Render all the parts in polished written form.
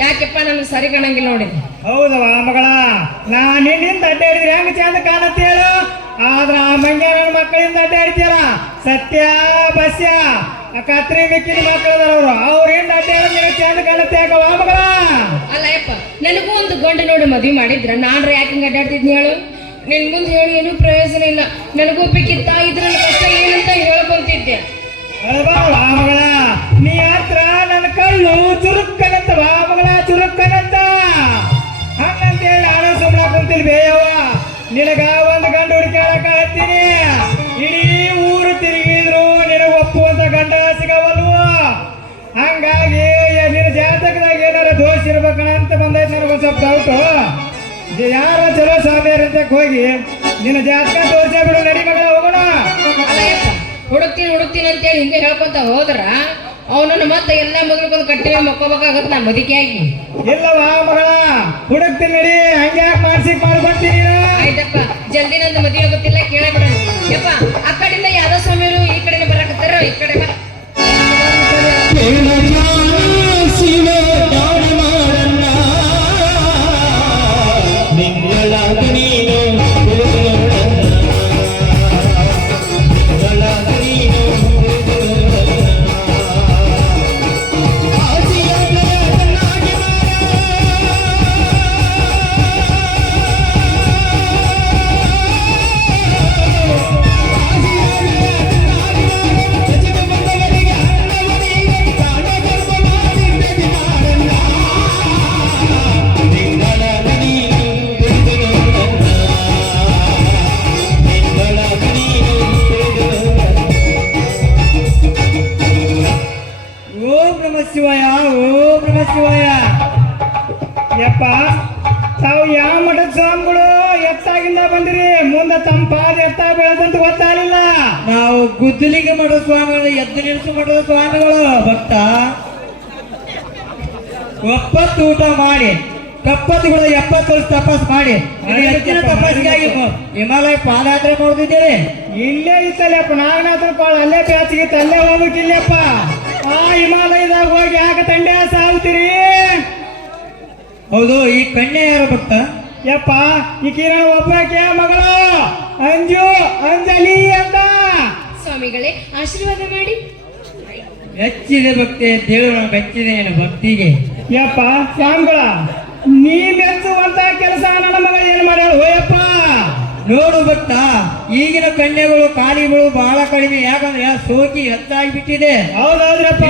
ಯಾಕೆಪ್ಪ ನಮ್ಗೆ ಸರಿ ಕಾಣಂಗಿಲ್ಲ ನೋಡಿ. ಹೌದವ ಮಗಳ, ನಾನ್ ನಿನ್ನಿಂದ ಅಡ್ಡಾಡಿದ್ರೆ ಹೆಂಗ ಚಂದ ಕಾಣತ್ತೆ ಹೇಳು. ಆದ್ರ ಆ ಮಂಗ್ಯ ನನ್ನ ಮಕ್ಕಳಿಂದ ಅಡ್ಡಾಡ್ತೀರ. ಸತ್ಯ ಬಸ್ಯ ಕತ್ರಿ ಮಿಕ್ಕಿನ ಮಕ್ಕಳದವ್ರು ಅವ್ರಿಂದ ಅಡ್ಡಾಡಿದ್ರೆ ಚಂದ ಕಾಣತ್ತೆ ಯಾಕವ ಮಗಳ? ಅಲ್ಲ ಯಪ್ಪ, ನನಗೂ ಒಂದು ಗಂಡು ನೋಡಿ ಮದ್ವಿ ಮಾಡಿದ್ರ ನಾನ್ರ ಯಾಕೆ ಹಿಂಗ ಅಡ್ಡಾಡ್ತಿದ್ನಿ ಹೇಳು? ನಿನ್ ಮುಂದೆ ಹೇಳಿ ಏನೂ ಪ್ರಯೋಜನ ಇಲ್ಲ. ನನಗೂ ಬೇಕಿತ್ತ ಇದ್ರಲ್ಲಿ ಕಷ್ಟ ಏನಂತ ಹೇಳ್ಕೊಂತಿದ್ದೆ. ಮಗಳ ನೀ ಹತ್ರ ನನ್ನ ಕಳ್ಳು ಚುರುಕ್ಕನಂತ ಮಗಳ, ಚುರುಕ್ಕನಂತ ಹಂಗಂತೇಳಿ ನಾನು ಸುಮ್ಮನೆ ಕುಂತಿಲ್ ಬೇಯವ್ವ. ನಿನಗ ಒಂದು ಗಂಡು ಹುಡುಕಾಡಕ ಹತ್ತೀನಿ. ಇಡೀ ಊರು ತಿರುಗಿದ್ರು ನಿನಗ ಒಪ್ಪುವಂತ ಗಂಡ ಸಿಗವಲ್ವ. ಹಂಗಾಗಿ ನಿನ್ನ ಜಾತಕದಾಗ ಏನಾರ ದೋಷ ಇರ್ಬೇಕಂತ ಬಂದೈತೆ ನನಗೊಂದು ಸ್ವಲ್ಪ ಡೌಟು. ಯಾರ ಚಲೋ ಸ್ವಾಮಿಯರಂತ ಹೋಗಿ ನಿನ್ನ ಜಾತಕ ತೋರಿಸ ಬಿಡು. ನಡಿ ಮಗಳ, ಹೋಗೋಣ. ಹುಡುಕ್ತೀನಿ ಅಂತೇಳಿ ಹಿಂಗೆ ಹೇಳ್ಕೊಂತ ಹೋದ್ರ ಅವನನ್ನ ಮತ್ತೆ ಎಲ್ಲ ಮಗಳ್ಕೊಂದು ಕಟ್ಟಿ ಮಕ್ಕೋಬೇಕಾಗತ್ ನಾ ಬದುಕಿಯಾಗಿ. ಇಲ್ಲವಾ ಮಗಳ, ಹುಡುಕ್ತೀನಿ ನಡಿ. ಹಂಗೆ ಮಾಡ್ಕೊಂತೀನಿ. ಆಯ್ತಪ್ಪ, ಜಲ್ದಿ ನಂದು ಮದುವೆ ಆಗುತ್ತಿಲ್ಲ, ಕೇಳಬಿಡ. ಯಪ್ಪ, ಆ ಕಡೆಯಿಂದ ಯಾವ್ದೋ ಸ್ವಾಮಿಯರು ಈ ಕಡೆ ಬರಾಕತ್ತಾರ, ಈ ಕಡೆ ಬಾ. ಶಿವಯ, ಓಂ ನಮ ಶಿವಯ. ಯಪ್ಪ, ತಾವು ಯಾವ ಮಠದ ಸ್ವಾಮಿಗಳು ಎತ್ತಾಗಿಂದ ಬಂದಿರಿ? ಮುಂದೆ ತಂಪಾದ ಎತ್ತ ಬೆಳೆದಂತ ಗೊತ್ತಾಗಲಿಲ್ಲ. ನಾವು ಗುದ್ದಲಿಗೆ ಮಠದ ಸ್ವಾಮಿಗಳು, ಎದ್ದು ನಿಲ್ಲಿಸು ಮಠದ ಸ್ವಾಮಿಗಳು. ಭಕ್ತ ಒಪ್ಪತ್ತು ಊಟ ಮಾಡಿ ಕಪ್ಪತ್ತುಗಳು 70 ವರ್ಷ ತಪಾಸ್ ಮಾಡಿ ಹೆಚ್ಚಿನ ತಪಾಸಿಗಾಗಿ ಹಿಮಾಲಯ ಪಾದಯಾತ್ರೆ ನೋಡ್ತಿದ್ದೇವೆ. ಇಲ್ಲೇ ಇತ್ತಲ್ಲಪ್ಪ ನಾಗನಾಥನ ಪಾಳ, ಅಲ್ಲೇ ಬ್ಯಾಚಿಗಿತ್ತು, ಅಲ್ಲೇ ಹೋಗ್ಬೇಕಿಲ್ಲಪ್ಪ. ಆ ಹಿಮಾಲಯದಾಗ ಹೋಗಿ ಯಾಕೆ ತಂಡೆ ಸಾಲ್ತೀರಿ? ಹೌದು, ಈ ಕನ್ಯೆ ಯಾರು ಭಕ್ತ? ಯಪ್ಪ, ಈಕಿನ ಒಬ್ಬಾಕೆ ಮಗಳು ಅಂಜಲಿ ಅಂತ. ಸ್ವಾಮಿಗಳೇ, ಆಶೀರ್ವಾದ ಮಾಡಿ. ಮೆಚ್ಚಿದೆ ಭಕ್ತಿ ದೇವರು ಮೆಚ್ಚಿದೆ ಭಕ್ತಿಗೆ. ಯಪ್ಪ ಸ್ವಾಮಿಗಳ, ನೀ ಮೆಚ್ಚುವಂತ ಕೆಲಸ ನನ್ನ ಮಗಳು ಏನ್ ಮಾಡ್ಯಾಳ? ಹೋಯಪ್ಪ ನೋಡು ಭಕ್ತ, ಈಗಿನ ಕನ್ಯೆಗಳು ಕಾಲಿಗಳು ಬಹಳ ಕಡಿಮೆ. ಯಾಕಂದ್ರೆ ಸೋಕಿ ಹೆಚ್ಚಾಗಿಬಿಟ್ಟಿದೆ. ಹೌದೌದ್ರಪ್ಪ,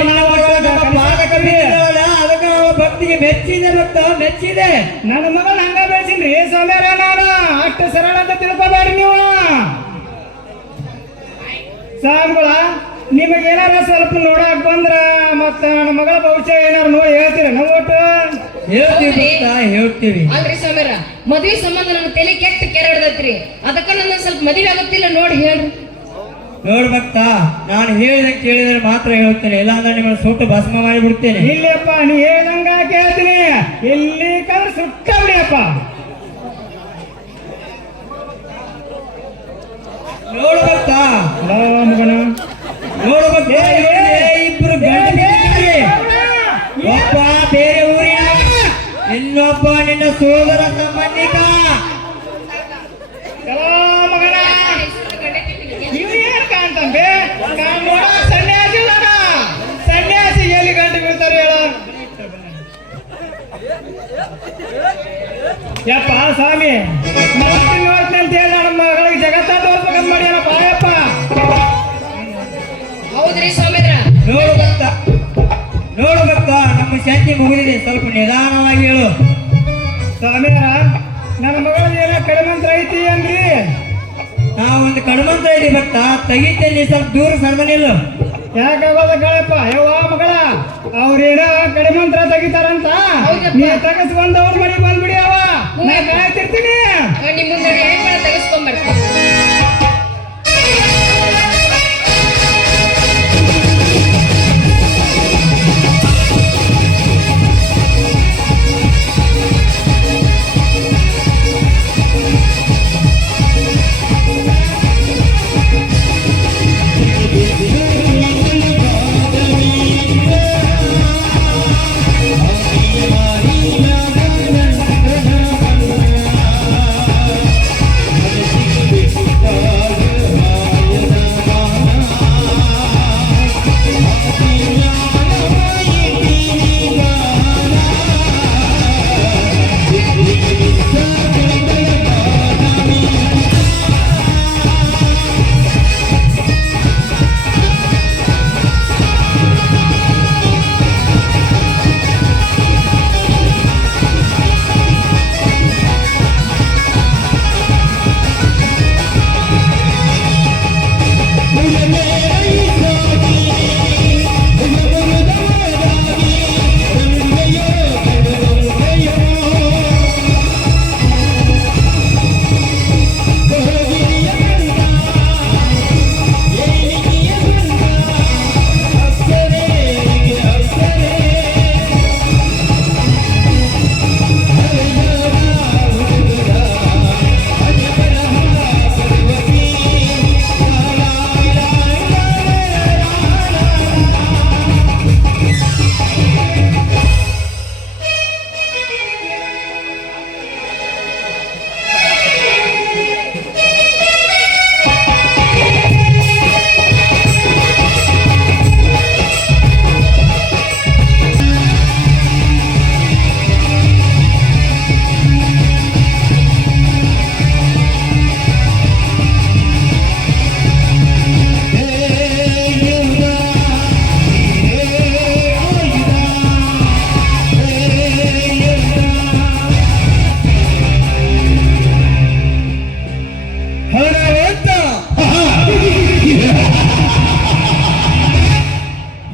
ಅದಕ್ಕೆ ಭಕ್ತಿಗೆ ಮೆಚ್ಚಿದೆ ಭಕ್ತ, ಮೆಚ್ಚಿದೆ. ನನ್ನ ಮಗಳು ಹಂಗ ಬೆಳೆಸಿನ್ರಿ ಸ್ವಾಮ್ಯಾರ. ನಾನು ಅಷ್ಟು ಸರಳ ಅಂತ ತಿಳ್ಕೊಬೇಡ್ರಿ ನೀವು ಸ್ವಾಮಿಗಳ. ನಿಮಗೇನಾರ ಸ್ವಲ್ಪ ನೋಡಕ್ ಬಂದ್ರ ಮತ್ತ ನನ್ನ ಮಗಳ ಭವಿಷ್ಯ ಏನಾರ ನೋಡಿ ಹೇಳ್ತೀರ? ನಾವು ಒಟ್ಟು ಹೇಳ್ತೀವಿ. ಅಲ್ರಿ ಸ್ವಾಮ್ಯಾರ, ಮದ್ವೆ ಸಂಬಂಧ ನನ್ನ ತಲೆ ಕೆಟ್ಟ ಕೆರಡದತ್ರಿ. ಅದಕ್ಕ ನನ್ನ ಸ್ವಲ್ಪ ಮದುವೆ ಆಗುತ್ತಿಲ್ಲ ನೋಡಿ ಹೇಳ್ರಿ. ನೋಡ್ ಭಕ್ತ, ನಾನು ಹೇಳಿದ ಕೇಳಿದ್ರೆ ಮಾತ್ರ ಹೇಳ್ತೇನೆ, ಇಲ್ಲಾಂದ್ರೆ ನಿಮ್ಮನ್ನ ಸುಟ್ಟು ಭಸ್ಮ ಮಾಡಿಬಿಡ್ತೇನೆ. ಇಲ್ಲಪ್ಪ, ನೀ ಹೇಳ್ದಂಗ ಕೇಳ್ತೀನಿ. ಇಲ್ಲಿ ಕಲ್ಲು ಸುಟ್ಟ ಬಿಡಿಯಪ್ಪ. ನೋಡು ಭಕ್ತ, ಮಗನ ನೋಡು ಭಕ್ತ, ಇಬ್ರು ಗಂಡ ಒಬ್ಬ ಬೇರೆ ಊರಿನ, ಇನ್ನೊಬ್ಬ ನಿನ್ನ ಸೋದರ ಸಂಬಂಧಿಕ. ಮಗನ ಇವ್ ಏನ್ ಕಾಣ್ತಂಬೆ? ಸನ್ಯಾಸಿ ಸನ್ಯಾಸಿ ಎಲ್ಲಿ ಗಂಟು ಬೀಳ್ತಾರೆ ಹೇಳ? ಯಪ್ಪ ಸ್ವಾಮಿ, ನೋಡ್ತೀನಿ ಅಂತ ಹೇಳಿ ನಮ್ಮ ಮಗಳಿಗೆ ಜಗತ್ತ ತೋರ್ಸ್ಬೇಕಂತ ಮಾಡ್ಯಾನಪ್ಪ. ಯಪ್ಪ ಹೌದ್ರಿ ಸ್ವಾಮಿದ್ರ. ನೋಡು ಭಕ್ತ, ನೋಡು ಭಕ್ತ, ನಮ್ಮ ಶಾಂತಿ ಮುಗಿದಿದೆ, ಸ್ವಲ್ಪ ನಿಧಾನವಾಗಿ ಹೇಳು. ಸ್ವಾಮಿಯಾರ, ನನ್ನ ಮಗಳಿಗೆ ಏನೋ ಕಡಿಮಂತ್ರ ಐತಿ ಅಂದ್ರಿ? ನಾವೊಂದು ಕಡಿಮಂತ್ರ ಇದೆ ಭಕ್ತ, ತೆಗಿತೇನೆ, ಸ್ವಲ್ಪ ದೂರ ಸರ್ದನಿಲ್ಲ. ಯಾಕಾಗೋದ ಗಳಪ್ಪ? ಯವ್ವ ಮಗಳ, ಅವ್ರೇನೋ ಕಡಿಮಂತ್ರ ತೆಗಿತಾರಂತ ನೀ ತಗಸ್ಕೊಂಡವ್ರ ಮನೆಗೆ ಬಂದ್ಬಿಡಿ. ಅವ ನಾ ಕಾಯ್ತಿರ್ತೀನಿ. ನಿಮ್ಮ ಮುಂದೆ ಹೆಣ್ಮಳ ತೆಗೆಸ್ಕೊಂಡ್ಬರ್ತೀನಿ.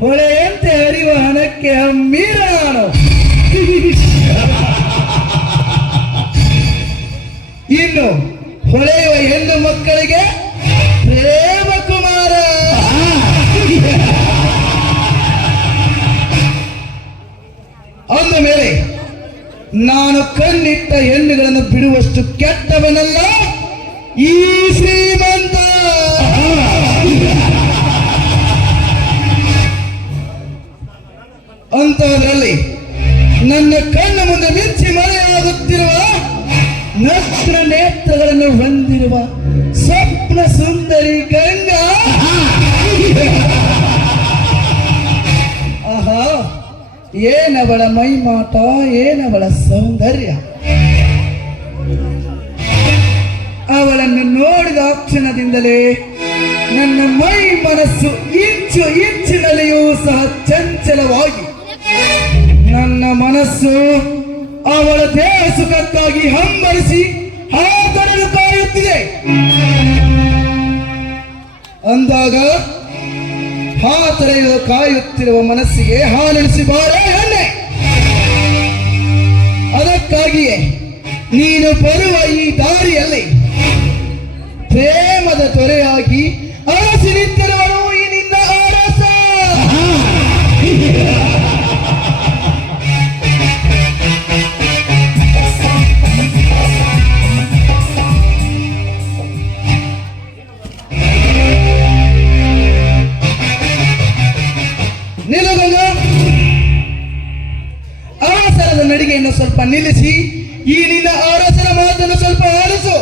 ಹೊಳೆಯಂತೆ ಹರಿವ ಹಣಕ್ಕೆ ಹಮ್ಮೀರ ನಾನು. ಇನ್ನು ಹೊಳೆಯುವ ಹೆಣ್ಣು ಮಕ್ಕಳಿಗೆ ಪ್ರೇಮ ಕುಮಾರ. ಅಂದ ಮೇಲೆ ನಾನು ಕಣ್ಣಿಟ್ಟ ಹೆಣ್ಣುಗಳನ್ನು ಬಿಡುವಷ್ಟು ಕೆಟ್ಟವನಲ್ಲ ಈ ಶ್ರೀಮಂತ. ಅಂತಹದ್ರಲ್ಲಿ ನನ್ನ ಕಣ್ಣ ಮುಂದೆ ಮಿಂಚಿ ಮರೆಯಾಗುತ್ತಿರುವ ನಸ್ತ್ರ ನೇತ್ರಗಳನ್ನು ಹೊಂದಿರುವ ಸ್ವಪ್ನ ಸುಂದರಿ ಗಂಗಾ. ಆಹಾ, ಏನವಳ ಮೈಮಾಟ, ಏನವಳ ಸೌಂದರ್ಯ. ಅವಳನ್ನು ನೋಡಿದ ಕ್ಷಣದಿಂದಲೇ ನನ್ನ ಮೈ ಮನಸ್ಸು ಇಂಚು ಇಂಚಿನಲ್ಲಿಯೂ ಸಹ ಚಂಚಲವಾಗಿ ನನ್ನ ಮನಸ್ಸು ಅವಳ ದೇಹ ಸುಖಕ್ಕಾಗಿ ಹಂಬಲಿಸಿ ಹಾತರಲು ಕಾಯುತ್ತಿದೆ. ಅಂದಾಗ ಹಾತರೆಯಲು ಕಾಯುತ್ತಿರುವ ಮನಸ್ಸಿಗೆ ಹಾಲಳಿಸಿ ಬಾರೇ ಎಣ್ಣೆ. ಅದಕ್ಕಾಗಿಯೇ ನೀನು ಬರುವ ಈ ದಾರಿಯಲ್ಲಿ ಪ್ರೇಮದ ತೊರೆಯಾಗಿ ಅರಸಿ ನಿಂತಿರುವನು ಈ ನಿನ್ನ ಅರಸ. ನಿಲುಗಂಗ, ಅವಸರದ ನಡಿಗೆಯನ್ನು ಸ್ವಲ್ಪ ನಿಲ್ಲಿಸಿ ಈ ನಿನ್ನ ಅರಸನ ಮಾತನ್ನು ಸ್ವಲ್ಪ ಆಲಿಸು.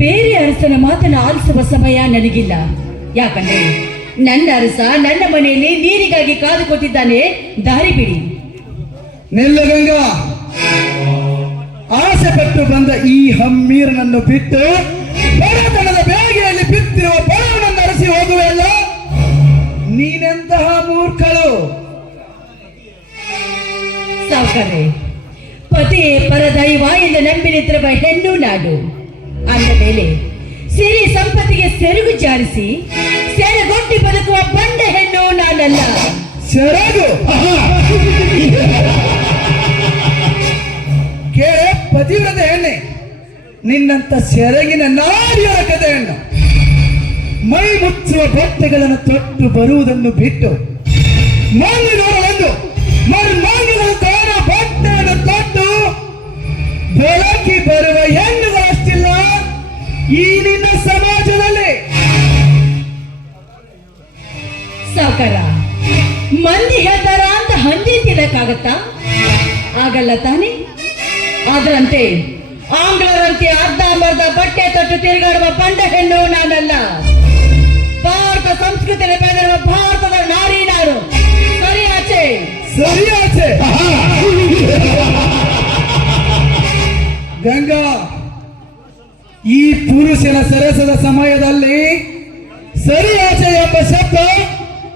ಬೇರೆ ಅರಸನ ಮಾತನ್ನು ಆಲಿಸುವ ಸಮಯ ನನಗಿಲ್ಲ. ಯಾಕಂದ್ರೆ ನನ್ನ ಅರಸ ನನ್ನ ಮನೆಯಲ್ಲಿ ನೀರಿಗಾಗಿ ಕಾದು ಕೂತಿದ್ದಾನೆ. ದಾರಿ ಬಿಡಿ. ನಿಲ್ಲಗಂಗ, ಆಸೆ ಪಟ್ಟು ಬಂದ ಈ ಹಮ್ಮೀರನನ್ನು ಬಿಟ್ಟು ಬಡತನದ ಬೇಗೆಯಲ್ಲಿ ಬಿತ್ತಿರುವ ಬಡವನನ್ನು ಅರಸಿ ಹೋಗುವೆಲ್ಲ. ನೀನೆಂತಹ ಮೂರ್ಖಳು. ಸಾವುಕಾರೆ, ಪತಿಯೇ ಪರದೈವ ಎಂದು ನಂಬಿ ನಿಂತಿರುವ ಹೆಣ್ಣು ನಾಡು. ಅಂದ ಮೇಲೆ ಸಿರಿ ಸಂಪತ್ತಿಗೆ ಸೆರಗು ಜಾರಿಸಿ ಸೆರಗೊಟ್ಟಿ ಬದುಕುವ ಬಂಡ ಹೆಣ್ಣು ನಾನಲ್ಲ. ಸೆರಗು ಕೇಳೆ ಪತಿವ್ರತ ಹೆಣ್ಣೆ, ನಿನ್ನಂತ ಸೆರಗಿನ ನಾಡಿಯರ ಕಥೆಯನ್ನು ಮೈ ಮುಚ್ಚುವ ಬಟ್ಟೆಗಳನ್ನು ತೊಟ್ಟು ಬರುವುದನ್ನು ಬಿಟ್ಟು ಮಂಗಿನವರನ್ನು ಮರ್ಮಾಂಗಿಗಳ ತೋರ ಬಟ್ಟೆಯನ್ನು ತೊಟ್ಟು ಬೆಳಕಿ ಬರುವ ಹೆಣ್ಣುಗಳಷ್ಟಿಲ್ಲ ಈ ನಿನ್ನ ಸಮಾಜದಲ್ಲಿ. ಸಾವುಕಾರ, ಮಂದಿ ಹೇಳ್ತಾರ ಅಂತ ಹಂದಿ ತಿನ್ನಕ್ಕಾಗತ್ತಾ? ಆಗಲ್ಲ ತಾನೆ. ಅದರಂತೆ ಆಂಗ್ಲರಂತೆ ಅರ್ಧಂಬರ್ಧ ಬಟ್ಟೆ ತೊಟ್ಟು ತಿರುಗಾಡುವ ಬಂಡ ಹೆಣ್ಣು ನಾನಲ್ಲ. ಭಾರತ ಸಂಸ್ಕೃತಿಯಲ್ಲಿ ಬೆಳೆದಿರುವ ಭಾರತದ ನಾರಿ ನಾನು. ಸರಿ ಆಚೆ, ಸರಿ ಆಚೆ. ಗಂಗಾ, ಈ ಪುರುಷನ ಸರಸದ ಸಮಯದಲ್ಲಿ ಸರಿ ಆಚೆ ಎಂಬ ಶಬ್ದ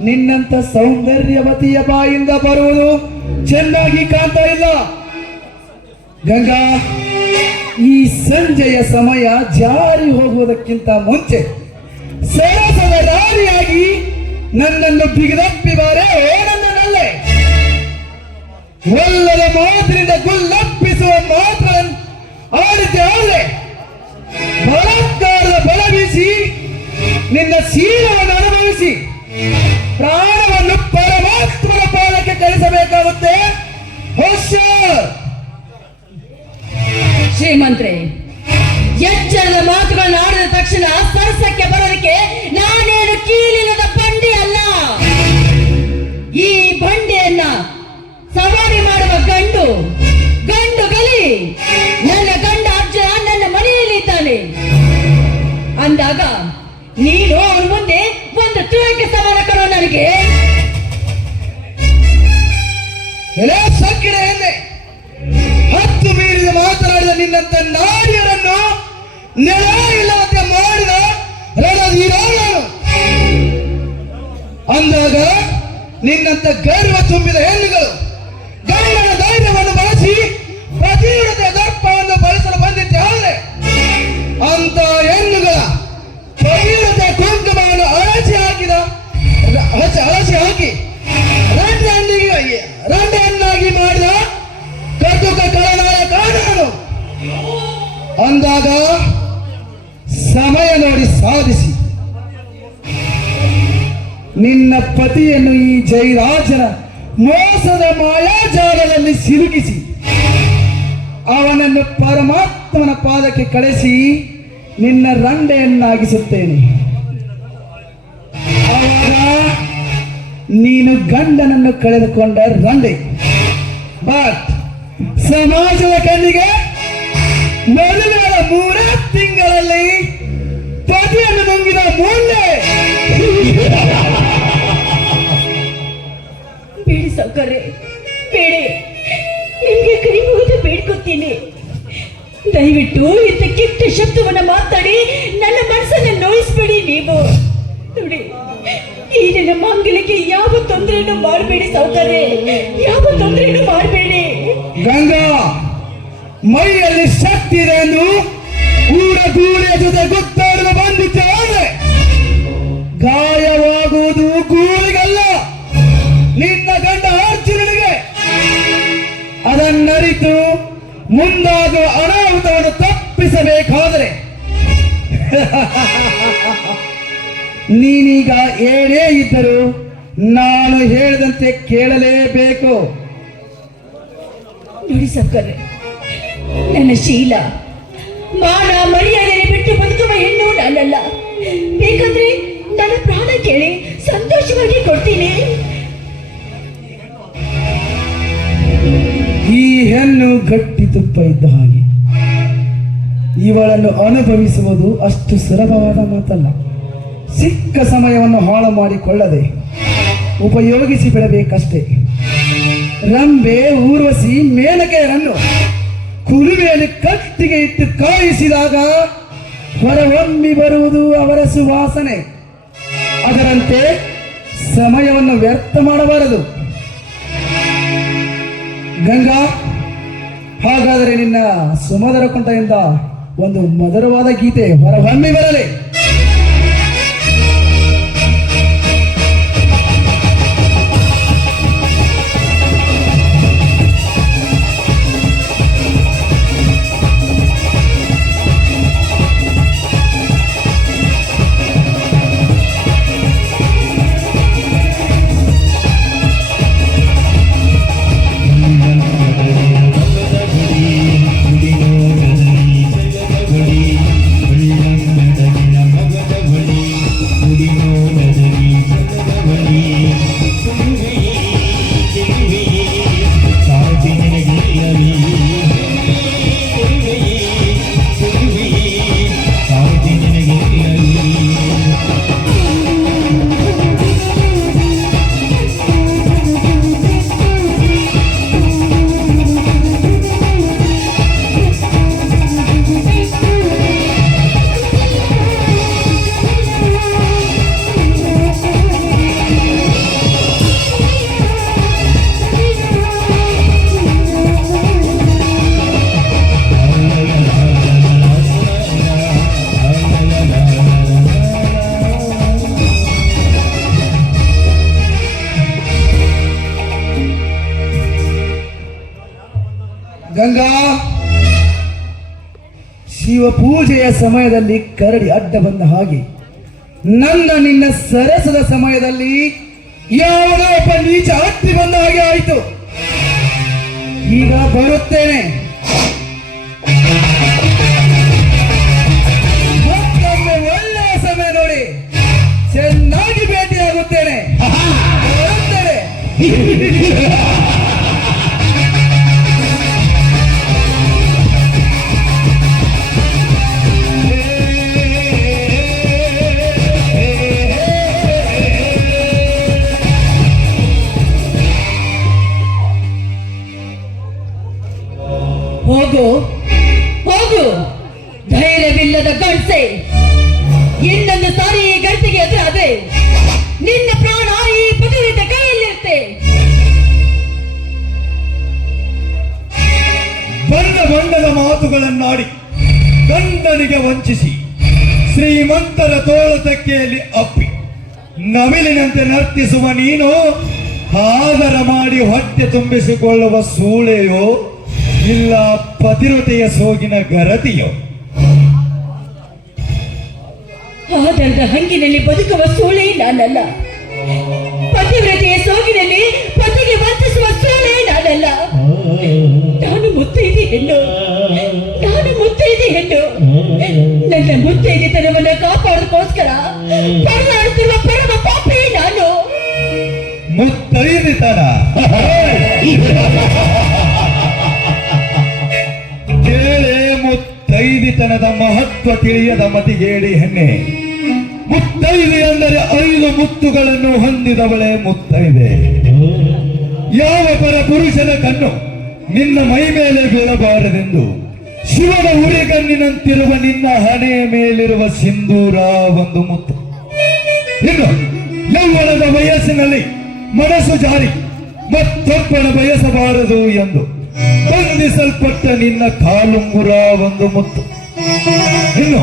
ನಿನ್ನಂತ ಸೌಂದರ್ಯವತಿಯ ಬಾಯಿಂದ ಬರುವುದು ಚೆನ್ನಾಗಿ ಕಾಣ್ತಾ ಇಲ್ಲ. ಗಂಗಾ, ಈ ಸಂಜೆಯ ಸಮಯ ಜಾರಿ ಹೋಗುವುದಕ್ಕಿಂತ ಮುಂಚೆ ಸರಸದ ರಾಣಿಯಾಗಿ ನನ್ನನ್ನು ಬಿಗಿದಪ್ಪಿ ಬಾರೆ ನನ್ನಲ್ಲೇ ಒಲ್ಲದ ಮಾತಿನಿಂದ ಗುಲ್ಲಪ್ಪಿಸುವ ಮಾತುಗಳನ್ನು ಆಡಿದ್ದೆ ಆದರೆ ಬಲಾತ್ಕಾರದ ಬಲ ಬೀಸಿ ನಿನ್ನ ಶೀಲವನ್ನು ಅನುಭವಿಸಿ ಪ್ರಾಣವನ್ನು ಪರಮಾತ್ಮನ ಪಾದಕ್ಕೆ ಕಳಿಸಬೇಕಾಗುತ್ತೆ. ಹುಷಾರ್. ಶ್ರೀಮಂತ್ರೆ, ಎಚ್ಚರದ ಮಾತುಗಳನ್ನು ಆಡಿದ ತಕ್ಷಣ ಸರಸಕ್ಕೆ ಬರೋದಕ್ಕೆ ನಾನೇನು ಕೀಲಿಲ್ಲದ ಬಂಡಿ ಅಲ್ಲ. ಈ ಬಂಡಿಯನ್ನ ಸವಾರಿ ಮಾಡುವ ಗಂಡು ಗಲಿ. ನನ್ನ ಗಂಡ ಅರ್ಜುನ ನನ್ನ ಮನೆಯಲ್ಲಿ ಇದ್ದಾನೆ ಅಂದಾಗ ನೀನು ಅವನ ಮುಂದೆ ಒಂದು ತುಳಕ್ಕೆ ಸವಾಲ ಕೊಡೋ ನನಗೆ. ಎಲೆ ಸಕ್ಕಿನ ಎಣ್ಣೆ, ಹತ್ತು ಮೀರಿದ ಮಾತನಾಡಿದ ನಿನ್ನಂತ ನಾರಿಯರನ್ನು ನೆಲ ಇಲ್ಲದಂತೆ ಮಾಡಿದ ರಣಧೀರಾಳನು ಅಂದಾಗ ನಿನ್ನಂತ ಗರ್ವ ತುಂಬಿದ ಹೆಣ್ಣುಗಳು ಗಂಡನ ಧೈರ್ಯವನ್ನು ಬಳಸಿ ಪ್ರತಿವ್ರತೆಯ ದರ್ಪವನ್ನು ಬಳಸಲು ಬಂದಿದ್ದೆ ಆದರೆ ಅಂತ ಹೆಣ್ಣುಗಳ ಪ್ರತಿವ್ರತೆಯ ಕುಂಕುಮವನ್ನು ಅಳಸಿ ಹಾಕಿ ರಂಡೆಯನ್ನಾಗಿ ಮಾಡಿದ ಕಟುಕ ಕಳನಾಯ ಕಾರಣನು ಅಂದಾಗ ಸಮಯ ನೋಡಿ ಸಾಧಿಸಿ ನಿನ್ನ ಪತಿಯನ್ನು ಈ ಜಯರಾಜನ ಮೋಸದ ಮಾಯಾಜಾಲದಲ್ಲಿ ಸಿಲುಕಿಸಿ ಅವನನ್ನು ಪರಮಾತ್ಮನ ಪಾದಕ್ಕೆ ಕಳಿಸಿ ನಿನ್ನ ರಂಡೆಯನ್ನಾಗಿಸುತ್ತೇನೆ. ಆವಾಗ ನೀನು ಗಂಡನನ್ನು ಕಳೆದುಕೊಂಡ ರಂಡೆ, ಬಟ್ ಸಮಾಜದ ಕಣ್ಣಿಗೆ ಮದುವೆಯ 3 ತಿಂಗಳಲ್ಲಿ ಪತಿಯನ್ನು ನುಂಗಿದ ಮುಂದೆ. ಬೇಡಿ ಸೌಕರ್ಯ, ಬೇಡಿ. ನಿಮ್ಗೆ ಕೈ ಮುಗಿದು ಬೇಡ್ಕೊತೀನಿ. ದಯವಿಟ್ಟು ಇಂಥ ಕೆಟ್ಟ ಶಬ್ದವನ್ನ ಮಾತಾಡಿ ನನ್ನ ಮನಸ್ಸನ್ನು ನೋಯಿಸ್ಬೇಡಿ. ನೀವು ನೋಡಿ, ಈ ನನ್ನ ಮಂಗಲಿಗೆ ಯಾವ ತೊಂದರೆಯನ್ನು ಮಾಡಬೇಡಿ ಸೌಕರ್ಯ, ಯಾವ ತೊಂದರೆಯನ್ನು ಮಾಡಬೇಡಿ. ಗಂಗಾ, ಮೈಯಲ್ಲಿ ಶಕ್ತಿ ಇದೆ ಎಂದು ಊರ ಗೂಳಿಯ ಜೊತೆ ಗುತ್ತಾಡಲು ಬಂದಿದ್ದೆ ಆದರೆ ಗಾಯವಾಗುವುದು ಗೂಳಿಗಲ್ಲ, ನಿನ್ನ ಗಂಡ ಅರ್ಜುನನಿಗೆ. ಅದನ್ನರಿತು ಮುಂದಾಗುವ ಅನಾಹುತವನ್ನು ತಪ್ಪಿಸಬೇಕಾದರೆ ನೀನೀಗ ಏನೇ ಇದ್ದರೂ ನಾನು ಹೇಳಿದಂತೆ ಕೇಳಲೇಬೇಕು. ನೋಡಿ ಸೌಕರ್ಯ, ನನ್ನ ಶೀಲ ಮಾನ ಮರ್ಯಾದೆ ಬಿಟ್ಟು ಬದುಕುವ ಹೆಣ್ಣು ನಾನಲ್ಲ. ಬೇಕಂದ್ರೆ ನನ್ನ ಪ್ರಾಣ ಕೇಳಿ ಸಂತೋಷವಾಗಿ ಕೊಡ್ತೀನಿ. ಈ ಹೆಣ್ಣು ಗಟ್ಟಿ ತುಪ್ಪ ಇದ್ದ ಹಾಗೆ, ಇವಳನ್ನು ಅನುಭವಿಸುವುದು ಅಷ್ಟು ಸುಲಭವಾದ ಮಾತಲ್ಲ. ಸಿಕ್ಕ ಸಮಯವನ್ನು ಹಾಳು ಮಾಡಿಕೊಳ್ಳದೆ ಉಪಯೋಗಿಸಿ ಬಿಡಬೇಕಷ್ಟೇ. ರಂಬೆ, ಊರ್ವಶಿ, ಮೇನಕೆಯರನ್ನು ಕುಲುಮೆಯಲ್ಲಿ ಕಟ್ಟಿಗೆ ಇಟ್ಟು ಕಾಯಿಸಿದಾಗ ಹೊರಹೊಮ್ಮಿ ಬರುವುದು ಅವರ ಸುವಾಸನೆ. ಅದರಂತೆ ಸಮಯವನ್ನು ವ್ಯರ್ಥ ಮಾಡಬಾರದು. ಗಂಗಾ, ಹಾಗಾದರೆ ನಿನ್ನ ಸುಮಧುರ ಕಂಠದಿಂದ ಒಂದು ಮಧುರವಾದ ಗೀತೆ ಹೊರಹೊಮ್ಮಿ ಬರಲಿ. ಶಿವ ಪೂಜೆಯ ಸಮಯದಲ್ಲಿ ಕರಡಿ ಅಡ್ಡ ಬಂದ ಹಾಗೆ ನನ್ನ ನಿನ್ನ ಸರಸದ ಸಮಯದಲ್ಲಿ ಯಾವುದೋ ಒಬ್ಬ ನೀಚ ಹತ್ತಿ ಬಂದ ಹಾಗೆ ಆಯಿತು. ಈಗ ಬರುತ್ತೇನೆ, ಮತ್ತೊಮ್ಮೆ ಒಳ್ಳೆಯ ಸಮಯ ನೋಡಿ ಚೆನ್ನಾಗಿ ಭೇಟಿಯಾಗುತ್ತೇನೆ. ಬರುತ್ತೇನೆ. ಹೋಗು ಹೋಗು, ಧೈರ್ಯವಿಲ್ಲದ ಗಂಡ್ಸೆ. ಇನ್ನೊಂದು ಸಾರಿ ಈ ಗಂಟೆಗೆ ಎದುರಾದೆ ನಿನ್ನ ಪ್ರಾಣ ಈ ಪತಿವ್ರತ ಕೈಯಲ್ಲಿರುತ್ತೆ. ಬಣ್ಣದ ಮಾತುಗಳನ್ನಾಡಿ ಗಂಡನಿಗೆ ವಂಚಿಸಿ ಶ್ರೀಮಂತರ ತೋಳತಕ್ಕೆಯಲ್ಲಿ ಅಪ್ಪಿ ನವಿಲಿನಂತೆ ನರ್ತಿಸುವ ನೀನು ಆದರ ಮಾಡಿ ಹೊಟ್ಟೆ ತುಂಬಿಸಿಕೊಳ್ಳುವ ಸೂಳೆಯೋ ಇಲ್ಲ ಪತಿವ್ರತೆಯ ಸೋಗಿನ ಗರತಿಯೋ? ಆದರದ ಹಂಗಿನಲ್ಲಿ ಬದುಕುವ ಸೂಳೆ ನಾನಲ್ಲ. ಪತಿವ್ರತೆಯ ಸೋಗಿನಲ್ಲಿ ಪತಿಗೆ ವಂಚಿಸುವ ಸೂಳೆ ನಾನಲ್ಲ. ನಾನು ಮುತ್ತೈದೆ ಹೆಣ್ಣು, ನಾನು ಮುತ್ತೈದೆ ಹೆಣ್ಣು. ನನ್ನ ಮುತ್ತೈದೆತನವನ್ನು ಕಾಪಾಡೋದಕ್ಕೋಸ್ಕರ ಪರದಾಡುತ್ತಿರುವ ಪರಮ ಪಾಪಿ ನಾನು. ಮುತ್ತೈದೆತನ ಕೇಳೆ, ಮುತ್ತೈದೆತನದ ಮಹತ್ವ ತಿಳಿಯದ ಮತಿಗೇಡಿ ಹೆಣ್ಣೆ. ಮುತ್ತೈದೆ ಅಂದರೆ 5 ಮುತ್ತುಗಳನ್ನು ಹೊಂದಿದವಳೆ ಮುತ್ತೈದೆ. ಯಾವ ಪರ ಪುರುಷನ ಕಣ್ಣು ನಿನ್ನ ಮೈ ಮೇಲೆ ಬೀಳಬಾರದೆಂದು ಶಿವನ ಉರಿಗಣ್ಣಿನಂತಿರುವ ನಿನ್ನ ಹಣೆಯ ಮೇಲಿರುವ ಸಿಂಧೂರ ಒಂದು ಮುತ್ತು. ಇನ್ನು ಯೌವನದ ವಯಸ್ಸಿನಲ್ಲಿ ಮನಸ್ಸು ಜಾರಿ ಮತ್ತೊಬ್ಬನ ಬಯಸಬಾರದು ಎಂದು ಬಂಧಿಸಲ್ಪಟ್ಟ ನಿನ್ನ ಕಾಲುಂಗುರ ಒಂದು ಮುತ್ತು. ಇನ್ನು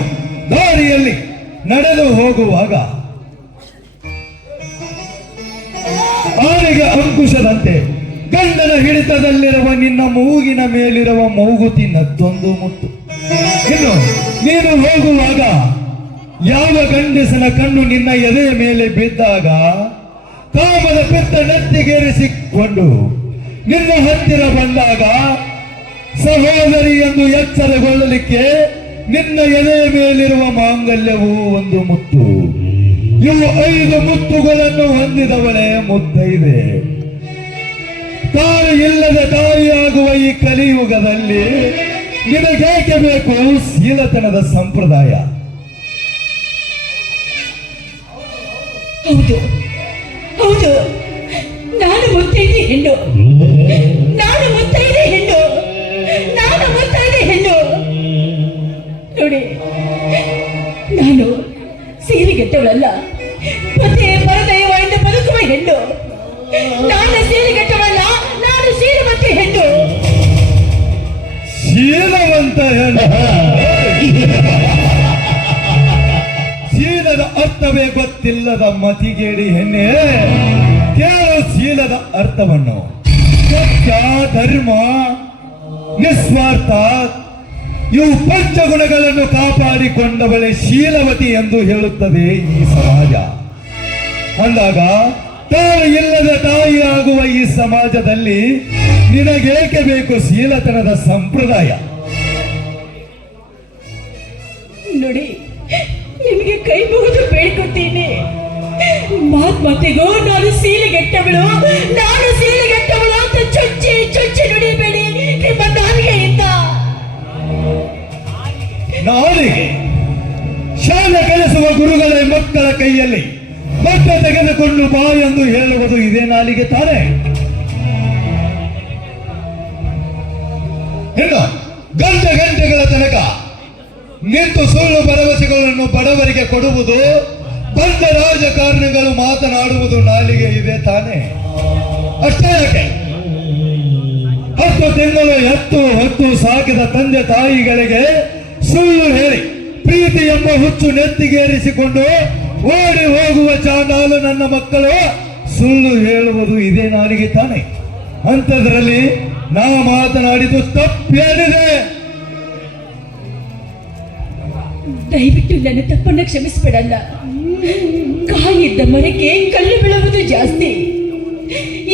ದಾರಿಯಲ್ಲಿ ನಡೆದು ಹೋಗುವಾಗ ಆನೆಗೆ ಅಂಕುಶದಂತೆ ಗಂಡನ ಹಿಡಿತದಲ್ಲಿರುವ ನಿನ್ನ ಮೂಗಿನ ಮೇಲಿರುವ ಮೂಗುತಿ ನತ್ತೊಂದು ಮುತ್ತು. ಇನ್ನು ನೀನು ಹೋಗುವಾಗ ಯಾವ ಗಂಡಸನ ಕಣ್ಣು ನಿನ್ನ ಎದೆಯ ಮೇಲೆ ಬಿದ್ದಾಗ ಕಾಮದ ಪೆತ್ತ ನೆತ್ತಿಗೇರಿಸಿಕೊಂಡು ನಿನ್ನ ಹತ್ತಿರ ಬಂದಾಗ ಸಹೋದರಿ ಎಂದು ಎಚ್ಚರಗೊಳ್ಳಲಿಕ್ಕೆ ನಿನ್ನ ಎದೆಯ ಮೇಲಿರುವ ಮಾಂಗಲ್ಯವು ಒಂದು ಮುತ್ತು. ಇವು 5 ಮುತ್ತುಗಳನ್ನು ಹೊಂದಿದವಳೇ ಮುತ್ತೈದೆ. ತಾಯಿ ಇಲ್ಲದ ತಾಯಿಯಾಗುವ ಈ ಕಲಿಯುಗದಲ್ಲಿ ನಿನಗೇಕೆ ಬೇಕು ಶೀಲತನದ ಸಂಪ್ರದಾಯ? ಹೌದು ಹೌದು, ನಾನು ಮುತ್ತೈದೆ ಹೆಣ್ಣು, ನಾನು ಮುತ್ತೈದೆ ಹೆಣ್ಣು, ನಾನು ಮುತ್ತೈದೆ ಹೆಣ್ಣು. ನೋಡಿ, ನಾನು ಸೀರೆಗೆಟ್ಟವಳಲ್ಲ, ಪತಿ ಪರದೈವದಿಂದ ಬದುಕುವ ಹೆಣ್ಣು. ನಾನು ಸೀರೆಗೆಟ್ಟವಳಲ್ಲ, ನಾನು ಶ್ರೀಮತಿ ಹೆಣ್ಣು. ಶೀಲವಂತ ಹೆಣ್ಣು. ಶೀಲದ ಅರ್ಥವೇ ಗೊತ್ತಿಲ್ಲದ ಮತಿಗೇಡಿ ಹೆಣ್ಣೆ, ಕೇಳು ಶೀಲದ ಅರ್ಥವನ್ನು. ಸತ್ಯ, ಧರ್ಮ, ನಿಸ್ವಾರ್ಥ ಇವು ಪಂಚಗುಣಗಳನ್ನು ಕಾಪಾಡಿಕೊಂಡವಳೆ ಶೀಲವತಿ ಎಂದು ಹೇಳುತ್ತದೆ ಈ ಸಮಾಜ. ಅಂದಾಗ ತಾಯಿ ಇಲ್ಲದ ತಾಯಿಯಾಗುವ ಈ ಸಮಾಜದಲ್ಲಿ ನಿನಗೇಕೆ ಬೇಕು ಶೀಲತನದ ಸಂಪ್ರದಾಯ? ನೋಡಿ, ನಿಮಗೆ ಕೈ ಮುಗಿದು ಬೇಡ್ಕೊತೀನಿ, ಮಾತ್ಮತಿಗೂ ನಾನು ಸೀಲೆಗೆಟ್ಟವಳು, ನಾನು ಸೀಲೆಗೆಟ್ಟವಳು ಅಂತ ಚುಚ್ಚಿ ಚುಚ್ಚಿ ನುಡಿಬೇಡಿ ನಿಮ್ಮ ನಾಲಿಗೆಯಿಂದ. ನಾಲಿಗೆ ಶಾಲೆ ಕಲಿಸುವ ಗುರುಗಳೇ ಮಕ್ಕಳ ಕೈಯಲ್ಲಿ ಮಕ್ಕ ತೆಗೆದುಕೊಂಡು ಬಾ ಎಂದು ಹೇಳುವುದು ಇದೇ ನಾಲಿಗೆ ತಾನೆ? ಇನ್ನು ಗಂಟೆಗಳ ತನಕ ನಿಂತು ಸುಳ್ಳು ಭರವಸೆಗಳನ್ನು ಬಡವರಿಗೆ ಕೊಡುವುದು, ಬಂದ ರಾಜಕಾರಣಿಗಳು ಮಾತನಾಡುವುದು ನಾಲಿಗೆ ಇದೆ ತಾನೆ? ಅಷ್ಟೇ ಯಾಕೆ 10 ತಿಂಗಳು ಹೊತ್ತು ಸಾಕಿದ ತಂದೆ ತಾಯಿಗಳಿಗೆ ಸುಳ್ಳು ಹೇಳಿ ಪ್ರೀತಿ ಎಂಬ ಹುಚ್ಚು ನೆತ್ತಿಗೇರಿಸಿಕೊಂಡು ಓಡಿ ಹೋಗುವ ಚಾಂಡಾಲು ನನ್ನ ಮಕ್ಕಳು ಸುಳ್ಳು ಹೇಳುವುದು ಇದೇ ನಾಲಿಗೆ ತಾನೆ? ಅಂಥದ್ರಲ್ಲಿ ನಾ ಮಾತನಾಡಿದ್ದು ತಪ್ಪೇನಿದೆ? ದಯವಿಟ್ಟು ನನ್ನ ತಪ್ಪನ್ನ ಕ್ಷಮಿಸ್ಬೇಡಲ್ಲ. ಕಾಯಿದ್ದ ಮರಕ್ಕೆ ಕಲ್ಲು ಬೀಳುವುದು ಜಾಸ್ತಿ.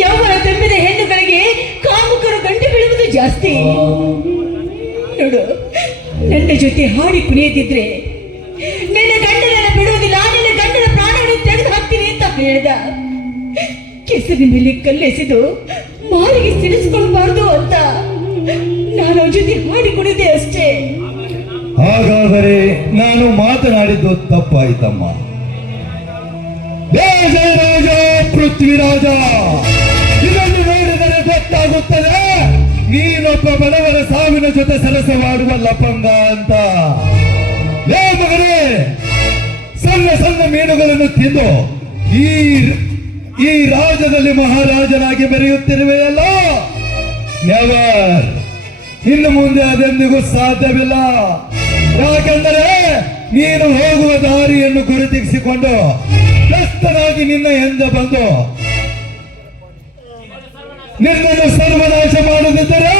ಯೌವನ ತುಂಬಿದ ಹೆಣ್ಣುಗಳಿಗೆ ಕಾಮುಕರು ಗಂಟು ಬೀಳುವುದು ಜಾಸ್ತಿ. ನೋಡು, ನನ್ನ ಜೊತೆ ಹಾಡಿ ಕುಣಿಯದಿದ್ರೆ ನಿನ್ನ ಗಂಡನ ಬಿಡುವುದಿಲ್ಲ, ನಿನ್ನ ಗಂಡನ ಪ್ರಾಣವನ್ನು ತೆಗೆದು ಹಾಕ್ತೀನಿ ಅಂತ ಹೇಳ್ದ. ಕೆಸರಿನ ಮೇಲೆ ಕಲ್ಲೆಸೆದು ಮಾರಿಗೆ ಸಿಡಿಸ್ಕೊಳ್ಬಾರ್ದು ಅಂತ ನಾನು ಅವನ ಜೊತೆ ಹಾಡಿ ಕುಣಿದೆ ಅಷ್ಟೇ. ಹಾಗಾದರೆ ನಾನು ಮಾತನಾಡಿದ್ದು ತಪ್ಪಾಯ್ತಮ್ಮ. ರಾಜ ರಾಜ ಪೃಥ್ವಿರಾಜ, ಇದನ್ನು ನೋಡಿದರೆ ಗೊತ್ತಾಗುತ್ತದೆ ನೀನೊಬ್ಬ ಬಡವರ ಸಾವಿನ ಜೊತೆ ಸರಸವಾಡುವ ಲಪಂಗ ಅಂತ. ಏ ಮಗನೇ, ಸಣ್ಣ ಸಣ್ಣ ಮೀನುಗಳನ್ನು ತಿಂದು ಈ ರಾಜ್ಯದಲ್ಲಿ ಮಹಾರಾಜನಾಗಿ ಮೆರೆಯುತ್ತಿರುವೆಯಲ್ಲ, ನೆವರ್. ಇನ್ನು ಮುಂದೆ ಅದೆಂದಿಗೂ ಸಾಧ್ಯವಿಲ್ಲ. ಯಾಕೆಂದರೆ ನೀನು ಹೋಗುವ ದಾರಿಯನ್ನು ಗುರುತಿಸಿಕೊಂಡು ಕಷ್ಟನಾಗಿ ನಿನ್ನ ಹಿಂದೆ ಬಂದು ನಿನ್ನನ್ನು ಸರ್ವನಾಶ ಮಾಡದಿದ್ದರೆ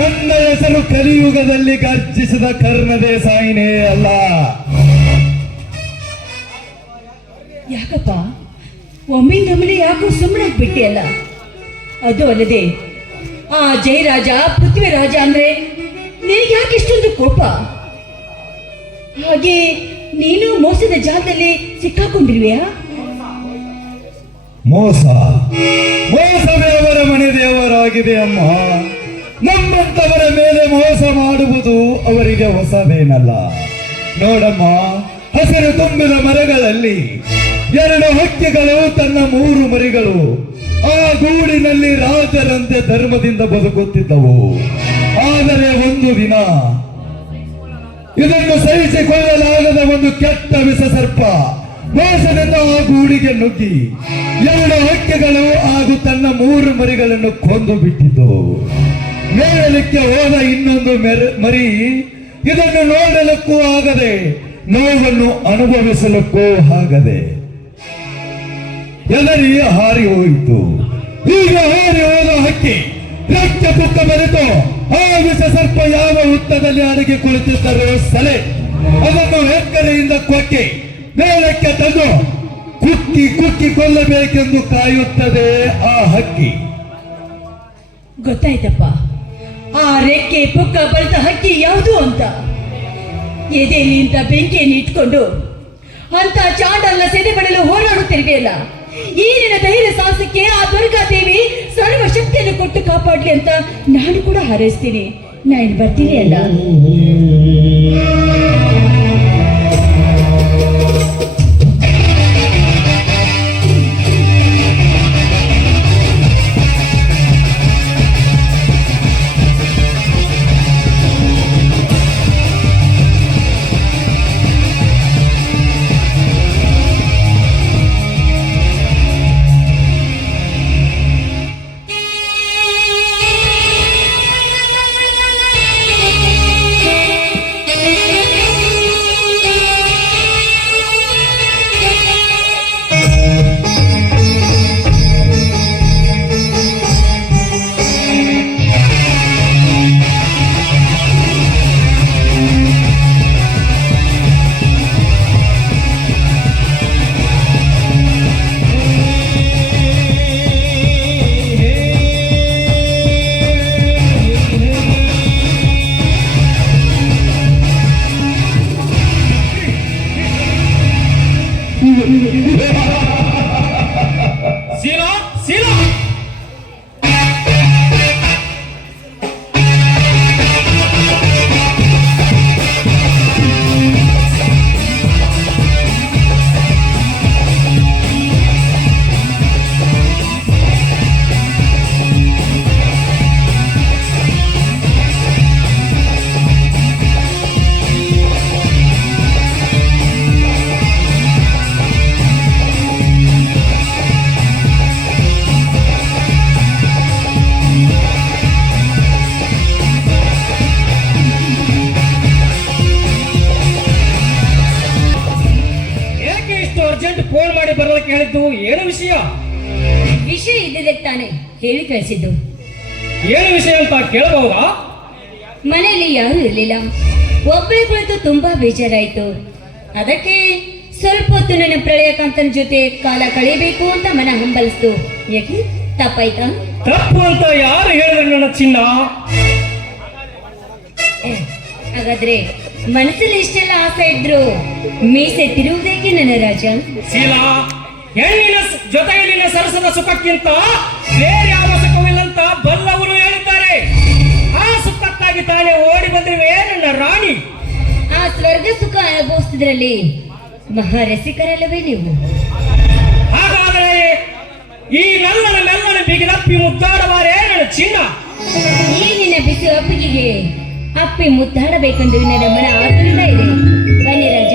ನನ್ನ ಹೆಸರು ಕಲಿಯುಗದಲ್ಲಿ ಗರ್ಜಿಸಿದ ಕರ್ಣದೇಸಾಯಿನೇ ಅಲ್ಲ. ಯಾಕಪ್ಪ ಒಮ್ಮಿಂದೊಮ್ಮೆ ಯಾಕೋ ಸುಮ್ಮನಾಗ್ಬಿಟ್ಟೆ ಅಲ್ಲ? ಅದು ಅಲ್ಲದೆ ಆ ಜಯರಾಜ ಪೃಥ್ವಿರಾಜ ಅಂದ್ರೆ ನಿನಗೆ ಯಾಕೆ ಇಷ್ಟೊಂದು ಕೋಪ? ಹಾಗೆ ನೀನು ಮೋಸದ ಜಾಲದಲ್ಲಿ ಸಿಕ್ಕಾಕೊಂಡಿರುವೆಯಾ? ಮೋಸವೇ ಅವರ ಮನೆ ದೇವರಾಗಿದೆ ಅಮ್ಮ. ನಮ್ಮಂತವರ ಮೇಲೆ ಮೋಸ ಮಾಡುವುದು ಅವರಿಗೆ ಹೊಸದೇನಲ್ಲ. ನೋಡಮ್ಮ, ಹಸಿರು ತುಂಬಿದ ಮರಗಳಲ್ಲಿ 2 ಹಕ್ಕಿಗಳು ತನ್ನ 3 ಮರಿಗಳು ಆ ಗೂಡಿನಲ್ಲಿ ರಾಜರಂತೆ ಧರ್ಮದಿಂದ ಬದುಕುತ್ತಿದ್ದವು. ಆದರೆ ಒಂದು ದಿನ ಇದನ್ನು ಸಹಿಸಿಕೊಳ್ಳಲಾಗದ ಒಂದು ಕೆಟ್ಟ ವಿಷ ಸರ್ಪ ಮೋಸದಿಂದ ಆ ಗೂಡಿಗೆ ನುಗ್ಗಿ 2 ಹಕ್ಕಿಗಳು ಹಾಗೂ ತನ್ನ 3 ಮರಿಗಳನ್ನು ಕೊಂದು ಬಿಟ್ಟಿತು. ಮೇಳಲಿಕ್ಕೆ ಹೋದ ಇನ್ನೊಂದು ಮರಿ ಇದನ್ನು ನೋಡಲಿಕ್ಕೂ ಆಗದೆ, ನೋವನ್ನು ಅನುಭವಿಸಲಿಕ್ಕೂ ಆಗದೆ ಎದರಿ ಹಾರಿ ಹೋಯಿತು. ಈಗ ಹಾರಿ ಹೋದ ಹಕ್ಕಿ ರಕ್ತ ಪುಕ್ಕ ಬರೆದು ಆ ವಿಷ ಸರ್ಪ ಯಾವ ಹುತ್ತದಲ್ಲಿ ಅಡಗಿ ಕುಳಿತಿದ್ದರೂ ಸಲೆ ಅದನ್ನು ಎಕ್ಕರೆಯಿಂದ ಕೊಕ್ಕಿ ಮೇಲಕ್ಕೆ ತಂದು ಕುಕ್ಕಿ ಕುಕ್ಕಿ ಕೊಲ್ಲಬೇಕೆಂದು ಕಾಯುತ್ತದೆ ಆ ಹಕ್ಕಿ. ಗೊತ್ತಾಯ್ತಪ್ಪ, ಆ ರೆಕ್ಕೆ ಪುಕ್ಕ ಬಲಿತ ಹಕ್ಕಿ ಯಾವುದು ಅಂತ. ಎದೆಯಲ್ಲಿ ಇಂಥ ಬೆಂಕಿಯನ್ನು ಇಟ್ಕೊಂಡು ಅಂತ ಚಾಂಡಲ್ನ ಸೆದೆ ಪಡೆಯಲು ಹೋರಾಡುತ್ತಿರ್ವೆಯಲ್ಲ, ಈ ನಿನ್ನ ಧೈರ್ಯ ಸಾಹಸಕ್ಕೆ ಆ ದುರ್ಗಾದೇವಿ ಸರ್ವ ಶಕ್ತಿಯನ್ನು ಕೊಟ್ಟು ಕಾಪಾಡ್ಲಿ ಅಂತ ನಾನು ಕೂಡ ಹಾರೈಸ್ತೀನಿ. ನಾನು ಬರ್ತೀನಿ ಅಲ್ಲ. ಫೋನ್ ಮಾಡಿ ಬರಲಿಕ್ಕೆ ಹೇಳಿದ್ದು ಏನು ವಿಷಯ? ವಿಷಯ ಇದ್ದಿದ್ದೆ ತಾನೆ ಹೇಳಿ ಕಳಿಸಿದ್ದು. ಏನು ವಿಷಯ ಅಂತ ಕೇಳಬಹುದಾ? ಮನೆಯಲ್ಲಿ ಯಾರು ಇರಲಿಲ್ಲ. ಒಬ್ಬಳೆ ಕುಳಿತು ತುಂಬಾ ಬೇಜಾರಾಯ್ತು. ಅದಕ್ಕೆ ಸ್ವಲ್ಪ ಹೊತ್ತು ನನ್ನ ಪ್ರಳಯಕಾಂತನ ಜೊತೆ ಕಾಲ ಕಳೆಯಬೇಕು ಅಂತ ಮನ ಹಂಬಲಿಸ್ತು. ಯಾಕೆ ತಪ್ಪಾಯ್ತಾ? ತಪ್ಪು ಅಂತ ಯಾರು ಹೇಳಿದ್ರು ನನ್ನ ಚಿನ್ನ? ಹಾಗಾದ್ರೆ ಮನಸ್ಸಲ್ಲಿ ಇಷ್ಟೆಲ್ಲ ಆಸೆ ಇದ್ರು ಮೀಸೆ ತಿರುವುದೇಕೆ ನನ್ನ ರಾಜ? ಶೀಲಾ, ಹೆಣ್ಣಿನ ಜೊತೆಯಲ್ಲಿನ ಸರಸದ ಸುಖಕ್ಕಿಂತ ಬೇರೆ ಯಾವ ಸುಖವಿಲ್ಲಂತ ಬಲ್ಲವರು ಹೇಳಿದ್ದಾರೆ. ಆ ಸುಖಕ್ಕಾಗಿ ತಾನೇ ಓಡಿ ಬಂದಿರುವೆ ನನ್ನ ರಾಣಿ. ಆ ಸ್ವರ್ಗ ಸುಖ ಅನುಭವಿಸಿದ್ರಲ್ಲಿ ಮಹಾರಸಿಕರಲ್ಲವೇ ನೀವು? ಹಾಗಾದರೆ ಈ ಮೆಲ್ಲನ ಬಿಗಿದಪ್ಪಿ ಮುದ್ದಾಡಬಾರೇ ನನ್ನ ಚಿನ್ನ. ಈ ನಿನ್ನ ಬಿಸಿ ಅಪ್ಪಿಗೆಗೆ ಅಪ್ಪಿ ಮುದ್ದಾಡಬೇಕೆಂದು ನನ್ನ ಮನ ಆತುರದಿಂದ ಇದೆ. ಬನ್ನಿ ರಾಜ.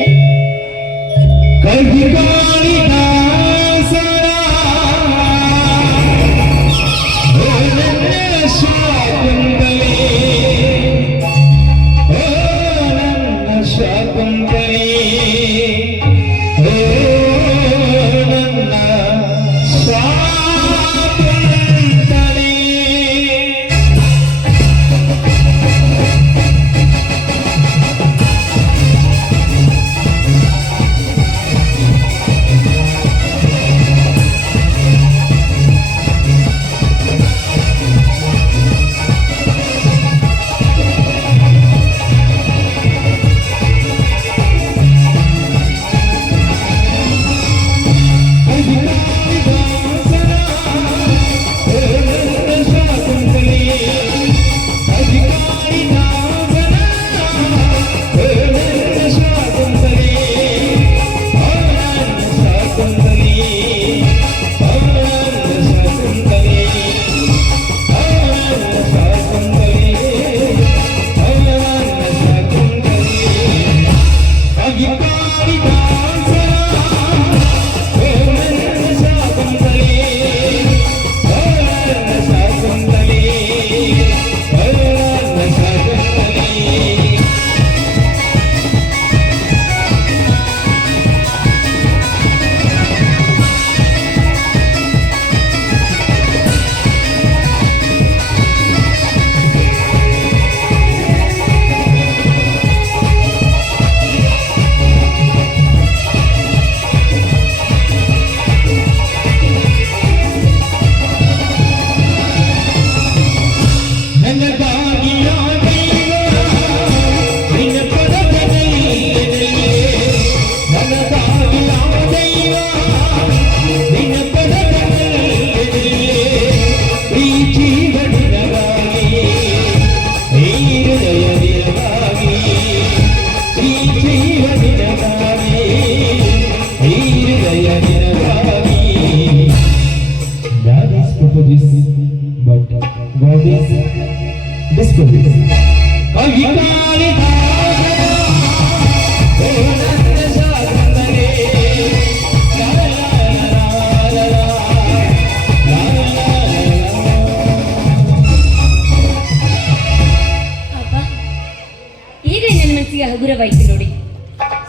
ಈಗ ನನ್ನ ಮನಸ್ಸಿಗೆ ಹಗುರವಾಯ್ತು ನೋಡಿ.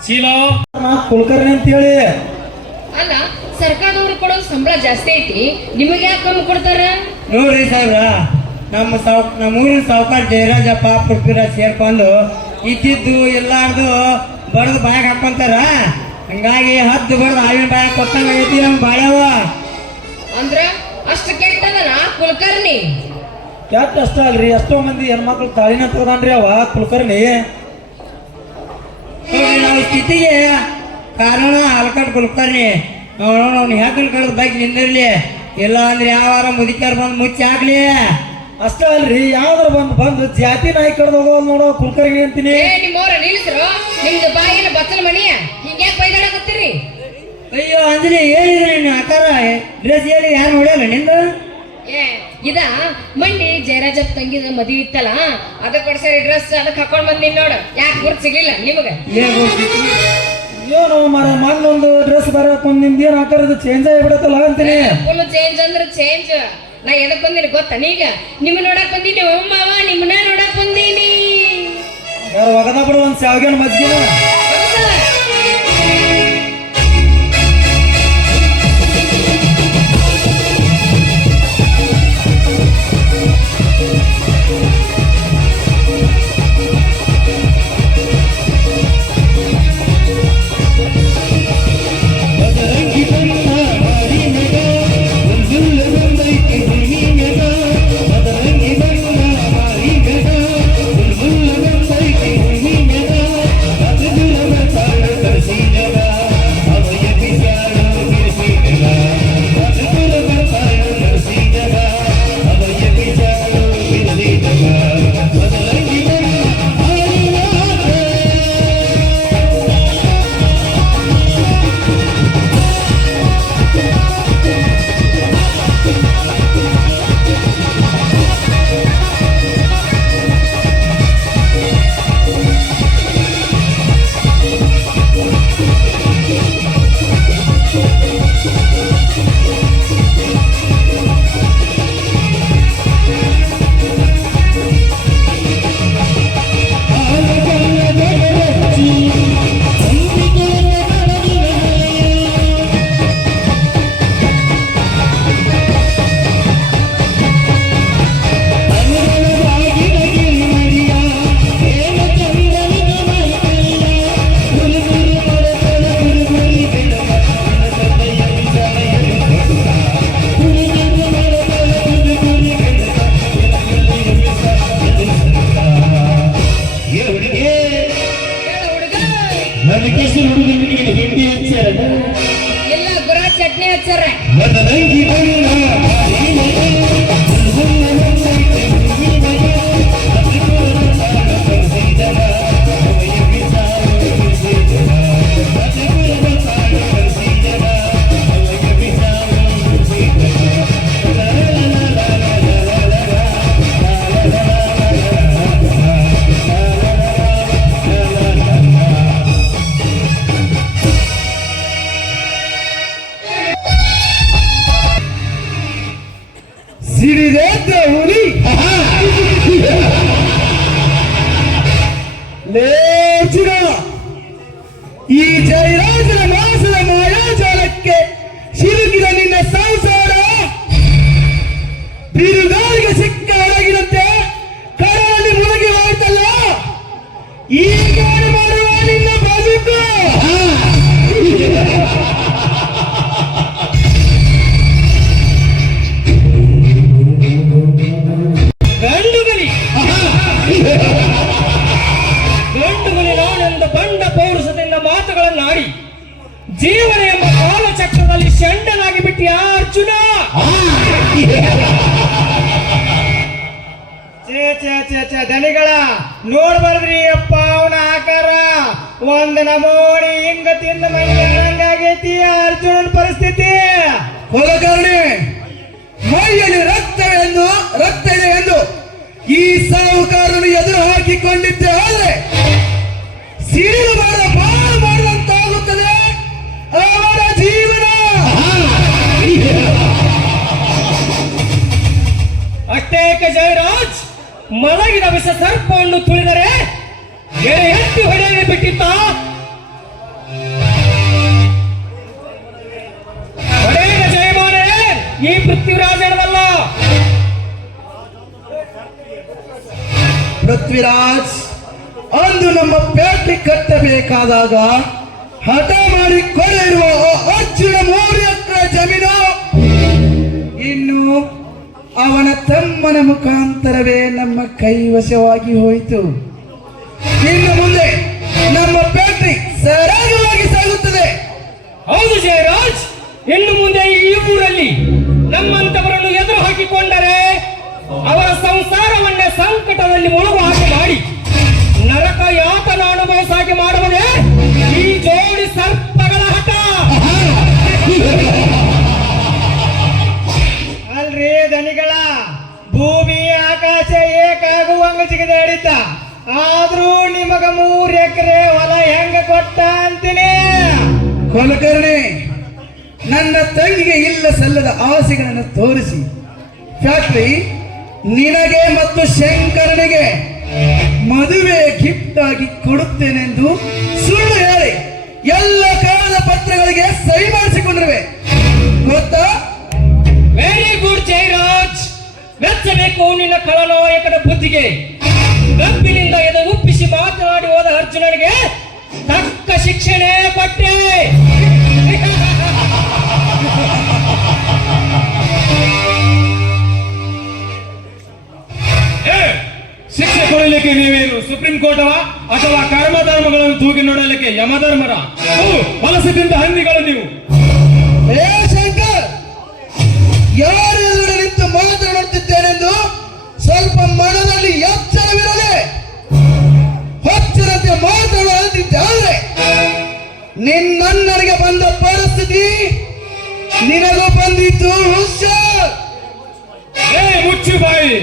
ಶೀಲಾ, ಕುಲಕರ್ಣಿ ಅಂತ ಹೇಳಿ ಅಲ್ಲ, ಸರ್ಕಾರದವ್ರು ಕೊಡೋ ಸಂಬಳ ಜಾಸ್ತಿ ಐತಿ, ನಿಮಗೆ ಯಾಕೆ ಕಮ್ಮಿ ಕೊಡ್ತಾರ? ನೋಡ್ರಿ ಸಾವ್ರ, ನಮ್ಮೂರಿನ ಸಾವುಕಾರ ಜಯರಾಜಪ್ಪ ಪೃಥ್ವಿರಾಜ್ ಸೇರ್ಕೊಂಡು ಇದ್ದಿದ್ದು ಎಲ್ಲಾರ್ದು ಬಡದು ಬಾಯಾಗ ಹಾಕೊಂತಾರ. ಹಂಗಾಗಿ ಹದ್ದು ಬಡ್ದು ಹಾವಿನ ಬಾಯಾಗ ಕೊಟ್ಟಂಗ ಐತಿ ನಮ್ ಬಾಳ್ಯಾವ. ಅಂದ್ರ ಅಷ್ಟು ಕೆಟ್ಟದನ ಕುಲಕರ್ಣಿ? ಕೆಟ್ಟ ಅಷ್ಟ ಅಲ್ರಿ, ಎಷ್ಟೋ ಮಂದಿ ಹೆಣ್ಮಕ್ಳು ತಾಳಿನ ತಗದಾನ್ರಿ ಅವ ಕುಲಕರ್ಣಿ. ನಾವು ಸ್ಥಿತಿಗೆ ಕಾರಣ ಹಲ್ಕಟ್ ಕುಲಕರ್ಣಿ. ಅವ್ನು ಹೆಗಲ್ ಕಳೆದ ಬೈಕ್ ನಿಂದಿರ್ಲಿ, ಇಲ್ಲ ಅಂದ್ರೆ ಯಾವ ಮುದಿಕಾರ ಬಂದು ಮುಚ್ಚಿ ಹಾಕ್ಲಿ. ಅಷ್ಟ ಅಲ್ರಿ, ಯಾವ್ದಾರ ಬಂದು ಜಾತಿ ನಾಯಿ ಕಡ್ದು ಹೋಗೋದು ನೋಡೋ ಕುಲಕರ್ಣಿ ಅಂತೀನಿ. ನಿಮ್ಮವ್ರ ನಿಲ್ಸ್ರು, ನಿಮ್ದು ಬಾಯಿನ ಬಚ್ಚಲ ಮಣಿಯ ಹಿಂಗ್ಯಾಕ್ ಬೈದಾಡಕತ್ತೀರಿ? ಅಯ್ಯೋ ಅಂಜಲಿ, ಹೇಳಿದ್ರೆ ನೀನು ಆಕಾರ ಡ್ರೆಸ್ ಹೇಳಿ ಯಾರು ನೋಡ್ಯಲ್ಲ ನಿಂದು? ಇದ ಮಂಡಿ ಜಯರಾಜಪ್ಪ ತಂಗಿದ ಮದುವೆ ಇತ್ತಲ್ಲ, ಅದಕ್ಕೆ ಕೊಡ್ಸಾರಿ ಡ್ರೆಸ್, ಅದಕ್ಕೆ ಹಾಕೊಂಡ್ ಬಂದಿನ್ ನೋಡು. ಯಾಕೆ ಗುರ್ತು ಸಿಗ್ಲಿಲ್ಲ ನಿಮಗ? ಏನೋ ಮರ ಮೊನ್ನೊಂದು ಡ್ರೆಸ್ ಬರಕೊಂಡ್ ನಿಮ್ದೇನ್ ಆಕಾರದು ಚೇಂಜ್ ಆಗಿಬಿಡತ್ತಲ್ಲ ಅಂತೀನಿ. ಫುಲ್ ಚೇಂಜ್ ಅಂದ್ರೆ ಚೇಂಜ್. ನಾ ಎದಕ್ ಬಂದಿನಿ ಗೊತ್ತಾ? ನೀಗ ನಿಮ್ಮ ನೋಡಕ್ ಬಂದೀನಿ, ಮಾವ ನಿಮ್ಮನ್ನ ನೋಡಕ್ ಬಂದೀನಿ. ಯಾರು ಒಗದ ಬಿಡು ಒಂದ್ ಶಾವ್ಗೆನ ಮಜ್ಜಿನ. ಅದಕ್ಕೆಷ್ಟು ಹುಡುಗರು ನಿನಗೆ ಹಿಂಡಿ ಹಚ್ಚಾರದ ಎಲ್ಲ ಗುರ ಚಟ್ನಿ ಹಚ್ಚಾರ. ನನ್ನ ತಂಗಿ ಸಿಡಿದೆದ್ದ ಹುಲಿ ಲೇಚಿನ ಈ ಜಯರಾಜನ ಮಾಸದ ಮಾಯಾಜಾಲಕ್ಕೆ ಸಿಲುಕಿದ ನಿನ್ನ ಸಂಸಾರ ಬಿರುಗಾಳಿಗೆ ಸಿಕ್ಕ ಅಡಗಿದಂತೆ ಕಡಲಲ್ಲಿ ಮುಳುಗಿ ಹೋಯ್ತಲ್ಲ. ಈಗ ಮಾಡುವ ನಿನ್ನ ಬದುಕು ಗಂಡುಗಲಿ ನಾನೆಂದು ಬಂಡ ಪೌರುಷದಿಂದ ಮಾತುಗಳನ್ನಾಡಿ ಜೀವನ ಎಂಬ ಕಾಲಚಕ್ರದಲ್ಲಿ ಷಂಡನಾಗಿ ಬಿಟ್ಟಿಯ ಅರ್ಜುನ. ದನಿಗಳ ನೋಡ್ಬಾರ್ದ್ರಿ ಅಪ್ಪ ಅವನ ಆಕಾರ ಒಂದ್ ನಮೋಣಿ ಹಿಂಗ ತಿಂದ ಮೈ ಹಂಗಾಗೈತಿ ಅರ್ಜುನನ ಪರಿಸ್ಥಿತಿ. ಹೊಲಕರ್ಣಿ ಮೈಯಲ್ಲಿ ರಕ್ತ ಇದೆ ಎಂದು ಈ ಸಾಹುಕಾರನು ಎದುರು ಹಾಕಿಕೊಂಡಿದ್ದೆ ಆದ್ರೆ ಸಿಡಿಲು ಮಾಡಿದಂತಾಗುತ್ತದೆ ಅವರ ಜೀವನ. ಅಷ್ಟೇಕ ಜಯರಾಜ್ ಮಲಗಿದ ವಿಷ ಸರ್ಪವನ್ನು ತುಳಿದರೆ ಎಡೆ ಎತ್ತಿ ಹೊಡೆಯಲು ಬಿಟ್ಟಿತ್ತ. ಹೊಡೆಯ ಜಯಮಾನೆ ಈ ಪೃಥ್ವಿರಾಜನವಲ್ಲ. ಪೃಥ್ವಿರಾಜ್ ಅಂದು ನಮ್ಮ ಪೇಟೆ ಕಟ್ಟಬೇಕಾದಾಗ ಹಠ ಮಾಡಿ ಕೊರೆಯಿರುವ ಅರ್ಜುನ 3 ಎಕರೆ ಜಮೀನು ಇನ್ನು ಅವನ ತಮ್ಮನ ಮುಖಾಂತರವೇ ನಮ್ಮ ಕೈವಶವಾಗಿ ಹೋಯಿತು. ಇನ್ನು ಮುಂದೆ ನಮ್ಮ ಪೇಟೆ ಸರಾಗವಾಗಿ ಸಾಗುತ್ತದೆ. ಹೌದು ಜಯರಾಜ್, ಇನ್ನು ಮುಂದೆ ಈ ಊರಲ್ಲಿ ನಮ್ಮಂತವರನ್ನು ಎದುರು ಹಾಕಿಕೊಂಡರೆ ಅವರ ಸಂಸಾರವನ್ನೇ ಸಂಕಟದಲ್ಲಿ ಮುಳುಗು ಹಾಕಿ ಮಾಡಿ ನರಕ ಯಾತನ ಅನುಭವಿಸಾಗಿ ಮಾಡುವುದೇ ಈ ಜೋಡಿ ಸರ್ಪಗಳ ಹಠ. ಅಲ್ರಿ ದನಿಗಳ ಭೂಮಿ ಆಕಾಶ ಏಕಾಗುವಂಗ ಜಿಗದೆ ಹಿಡಿತ ಆದ್ರೂ ನಿಮಗ 3 ಎಕರೆ ಹೊಲ ಹೆಂಗ ಕೊಟ್ಟ ಅಂತೀನಿ. ಕುಲಕರ್ಣಿ ನನ್ನ ತಂಗಿಗೆ ಇಲ್ಲ ಸಲ್ಲದ ಆಸೆಗಳನ್ನು ತೋರಿಸಿ ಫ್ಯಾಕ್ಟರಿ ನಿನಗೆ ಮತ್ತು ಶಂಕರನಿಗೆ ಮದುವೆ ಗಿಫ್ಟ್ ಆಗಿ ಕೊಡುತ್ತೇನೆಂದು ಸುಳ್ಳು ಹೇಳಿ ಎಲ್ಲ ಕಾಗದ ಪತ್ರಗಳಿಗೆ ಸಹಿ ಮಾಡಿಸಿಕೊಂಡಿರುವೆ ಗೊತ್ತಾ? ವೆರಿ ಗುಡ್ ಜಯರಾಜ್, ಮೆಚ್ಚಬೇಕು ನಿನ್ನ ಖಳನಾಯಕನ ಬುದ್ಧಿಗೆ. ಗಬ್ಬಿನಿಂದ ಎದೆ ಉಪ್ಪಿಸಿ ಮಾತನಾಡಿ ಹೋದ ಅರ್ಜುನನಿಗೆ ತಕ್ಕ ಶಿಕ್ಷಣೆ ಕೊಟ್ಟೆ. ಶಿಕ್ಷೆ ಕೊಡಲಿಕ್ಕೆ ನೀವೇನು ಸುಪ್ರೀಂ ಕೋರ್ಟವ ಅಥವಾ ಕರ್ಮಧರ್ಮಗಳನ್ನು ತೂಗಿ ನೋಡಲಿಕ್ಕೆ ಯಮಧರ್ಮರ? ವಲಸದಿಂದ ಹಂದಿಗಳು ನೀವು. ಏ ಶಂಕರ್, ಯಾರೆಲ್ಲರೂ ನಿಂತು ಮಾತನಾಡುತ್ತಿದ್ದೇನೆಂದು ಸ್ವಲ್ಪ ಮನದಲ್ಲಿ ಎಚ್ಚರವಿರದೆ ಹೊಚ್ಚರಂತೆ ಮಾತನಾಡುತ್ತಿದ್ದಾದ್ರೆ ನಿನ್ನಣ್ಣನಿಗೆ ಬಂದ ಪರಿಸ್ಥಿತಿ ನಿನಗೂ ಬಂದಿತ್ತು. ಹುಷಾರ್. ಮುಚ್ಚು ಬಾಯಿ.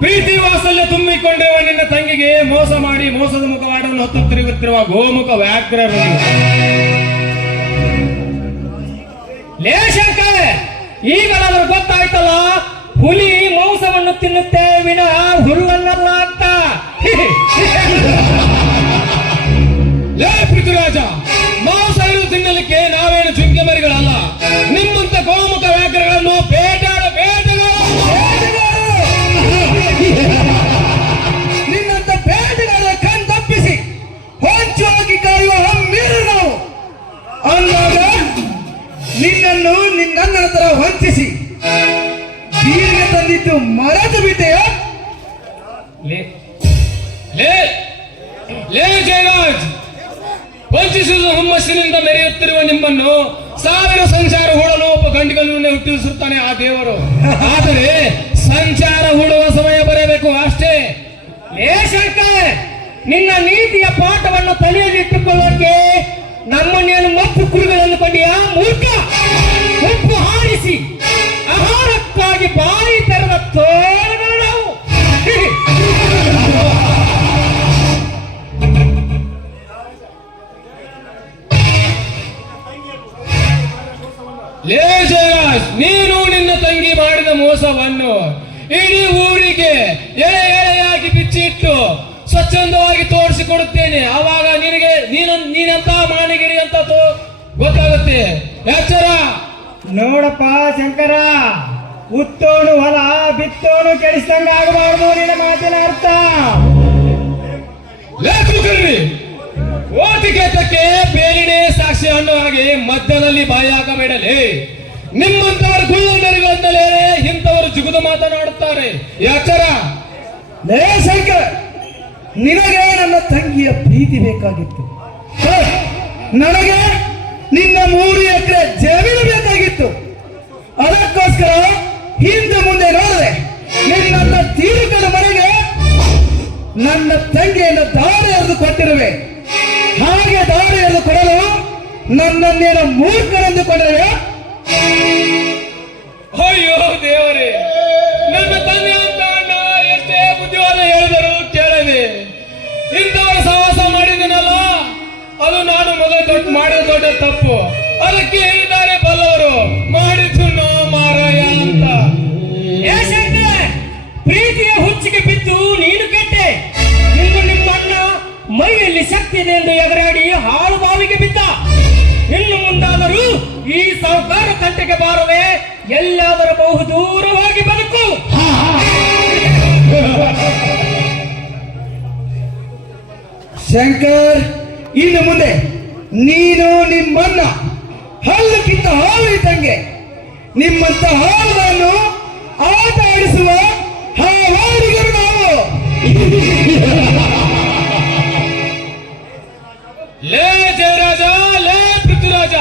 ಪ್ರೀತಿ ವಾತ್ಸಲ್ಯ ತುಂಬಿಕೊಂಡಿರುವ ನಿನ್ನ ತಂಗಿಗೆ ಮೋಸ ಮಾಡಿ ಮೋಸದ ಮುಖವಾಡನ್ನು ಹೊತ್ತು ತಿರುಗುತ್ತಿರುವ ಗೋಮುಖ ವ್ಯಾಘ್ರರು. ಲೇ ಶಂಕರ್, ಈಗಲಾದ್ರೂ ಗೊತ್ತಾಯ್ತಲ್ಲ ಹುಲಿ ಮಾಂಸವನ್ನು ತಿನ್ನುತ್ತೆ ವಿನಃ ಹುಲ್ಲನ್ನಲ್ಲ ಅಂತ. ಲೇ ಪೃಥ್ವಿರಾಜ, ಮಾಂಸ ಇರು ತಿನ್ನಲಿಕ್ಕೆ ನಾವೇನು ಚುಂಕಿ ಮರಿಗಳಲ್ಲ. ನಿಮ್ಮಂತ ಗೋಮುಖ ವ್ಯಾಘ್ರಗಳನ್ನು ನಿನ್ನಂತ ಬೇಟೆಗಾರ ಕಣ್ ತಪ್ಪಿಸಿ ಹೊಂಚವಾಗಿ ಕಾಯುವ ಹಮ್ಮಿರು ನಾವು ಅಂದಾಗ ನಿನ್ನನ್ನು ನಿನ್ನ ತರ ವಂಚಿಸಿ ಬೀರಿಗೆ ತಂದಿದ್ದು ಮರೆತು ಬಿಟ್ಟೆಯೋ? ಲೇ ಜಯರಾಜ್, ವಂಚ ಬೆಳೆಯುತ್ತಿರುವ ನಿಮ್ಮನ್ನು ಸಾವಿರ ಸಂಚಾರ ಹೂಡಲು ಒಬ್ಬ ಗಂಡಿಗಲ್ಲನ್ನೇ ಹುಟ್ಟಿಸುತ್ತಾನೆ ಆ ದೇವರು. ಆದರೆ ಸಂಚಾರ ಹೂಡುವ ಸಮಯ ಬರಬೇಕು ಅಷ್ಟೇ. ಏ ಶಂಕರ್, ನಿನ್ನ ನೀತಿಯ ಪಾಠವನ್ನು ತಲೆಯಲ್ಲಿ ಇಟ್ಟುಕೊಳ್ಳೋಕೆ ನಮ್ಮನ್ನೇನು ಮಪ್ಪು ಕುರುಗಳನ್ನು ಕೊಂಡಿಯ ಮೂರ್ಖ. ಉಪ್ಪು ಹಾರಿಸಿ ಆಹಾರಕ್ಕಾಗಿ ಬಾಯಿ ತೆರೆದ ತೋಳುಗಳು ನಾವು. ಲೇ ಜಯರಾಜ್, ನೀನು ನಿನ್ನ ತಂಗಿ ಮಾಡಿದ ಮೋಸವನ್ನು ಇಡೀ ಊರಿಗೆ ಎಳೆ ಎಳೆಯಾಗಿ ಬಿಚ್ಚಿಟ್ಟು ಸ್ವಚ್ಛಂದವಾಗಿ ತೋರಿಸಿಕೊಡುತ್ತೇನೆ. ಆವಾಗ ನಿನಗೆ ನೀನಂತ ಮಾನಗಿರಿ ಅಂತ ಗೊತ್ತಾಗುತ್ತೆ. ಎಚ್ಚರ. ನೋಡಪ್ಪ ಶಂಕರ, ಉತ್ತೋಣು ಹೊಲ ಬಿತ್ತೋಣು ಕೆಡಿಸಿದಂಗ ಆಗಬಾರ್ದು ನಿನ್ನ ಮಾತಿನ ಅರ್ಥ. ಲೇಖಕರ್ರಿ, ಓದಿಗೆತಕ್ಕೆ ಬೇರಿಡೆ ಸಾಕ್ಷಿ ಅನ್ನೋ ಹಾಗೆ ಮಧ್ಯದಲ್ಲಿ ಬಾಯಿ ಹಾಕಬೇಡಲಿ. ನಿಮ್ಮಂತವರು ಗುಳ್ಳಂಡರಿಗಳಂತಲೇ ಇಂಥವರು ಜುಗುದು ಮಾತನಾಡುತ್ತಾರೆ. ಎಚ್ಚರ. ಲೇ ಶಂಕರ್, ನಿನಗೆ ನನ್ನ ತಂಗಿಯ ಪ್ರೀತಿ ಬೇಕಾಗಿತ್ತು, ನನಗೆ ನಿನ್ನ 3 ಎಕರೆ ಜಮೀನು ಬೇಕಾಗಿತ್ತು. ಅದಕ್ಕೋಸ್ಕರ ಹಿಂದೆ ಮುಂದೆ ನೋಡದೆ ನಿನ್ನ ತೀರಿಕದ ಮನೆಗೆ ನನ್ನ ತಂಗಿಯನ್ನು ದಾರಿ ಎರೆದು ಕೊಟ್ಟಿರುವೆ. ಹಾಗೆ ದಾರಿ ಎರೆದು ಕೊಡಲು ನನ್ನನ್ನೇನು ಮೂರ್ಖನೆಂದುಕೊಂಡರೆ? ಅಯ್ಯೋ ದೇವರೇ, ನನ್ನ ತಂದೆ ಅಂತ ಅಣ್ಣ ಎಷ್ಟೇ ಬುದ್ಧಿವಾದ ಹೇಳಿದರು ಕೇಳದೆ ಇಂಥವರ ಸಹವಾಸ ಮಾಡಿದನಲ್ಲ, ಅದು ನಾನು ಮೊದಲು ಮಾಡಿದ ದೊಡ್ಡ ತಪ್ಪು. ಅದಕ್ಕೆ ಹೇಳಿದ್ದಾರೆ ಬಲ್ಲವರು, ಮಾಡಿದ್ದು ನೋ ಮಾರಾಯ ಅಂತ. ಏ ಶಂಕರ್, ಪ್ರೀತಿಯ ಹುಚ್ಚಿಗೆ ಬಿದ್ದು ನೀನು ಕೆಟ್ಟೆ. ಇಂದು ನಿಮ್ಮಣ್ಣ ಮೈಯಲ್ಲಿ ಶಕ್ತಿ ಇದೆ ಎಂದು ಎಗರಾಡಿ ಹಾಳು ಬಾವಿಗೆ ಬಿದ್ದ. ಇನ್ನು ಮುಂದಾದರೂ ಈ ಸಾಹುಕಾರ ತಂಟೆಗೆ ಬಾರದೆ ಎಲ್ಲಾದರೂ ಬಹು ದೂರವಾಗಿ ಬದುಕು. ಶಂಕರ್, ಇನ್ನು ಮುಂದೆ ನೀನು ನಿಮ್ಮನ್ನ ಹಲ್ಲು ಕಿತ್ತ ಹಾವು ಇದ್ದಂಗೆ ನಿಮ್ಮಂತ ಹಾವುಗಳನ್ನು ಆಟ ಆಡಿಸುವ ಹಾವಾಡಿಗರು ನಾವು. ಲೇ ಜಯರಾಜ, ಲೇ ಪೃಥ್ವಿರಾಜ,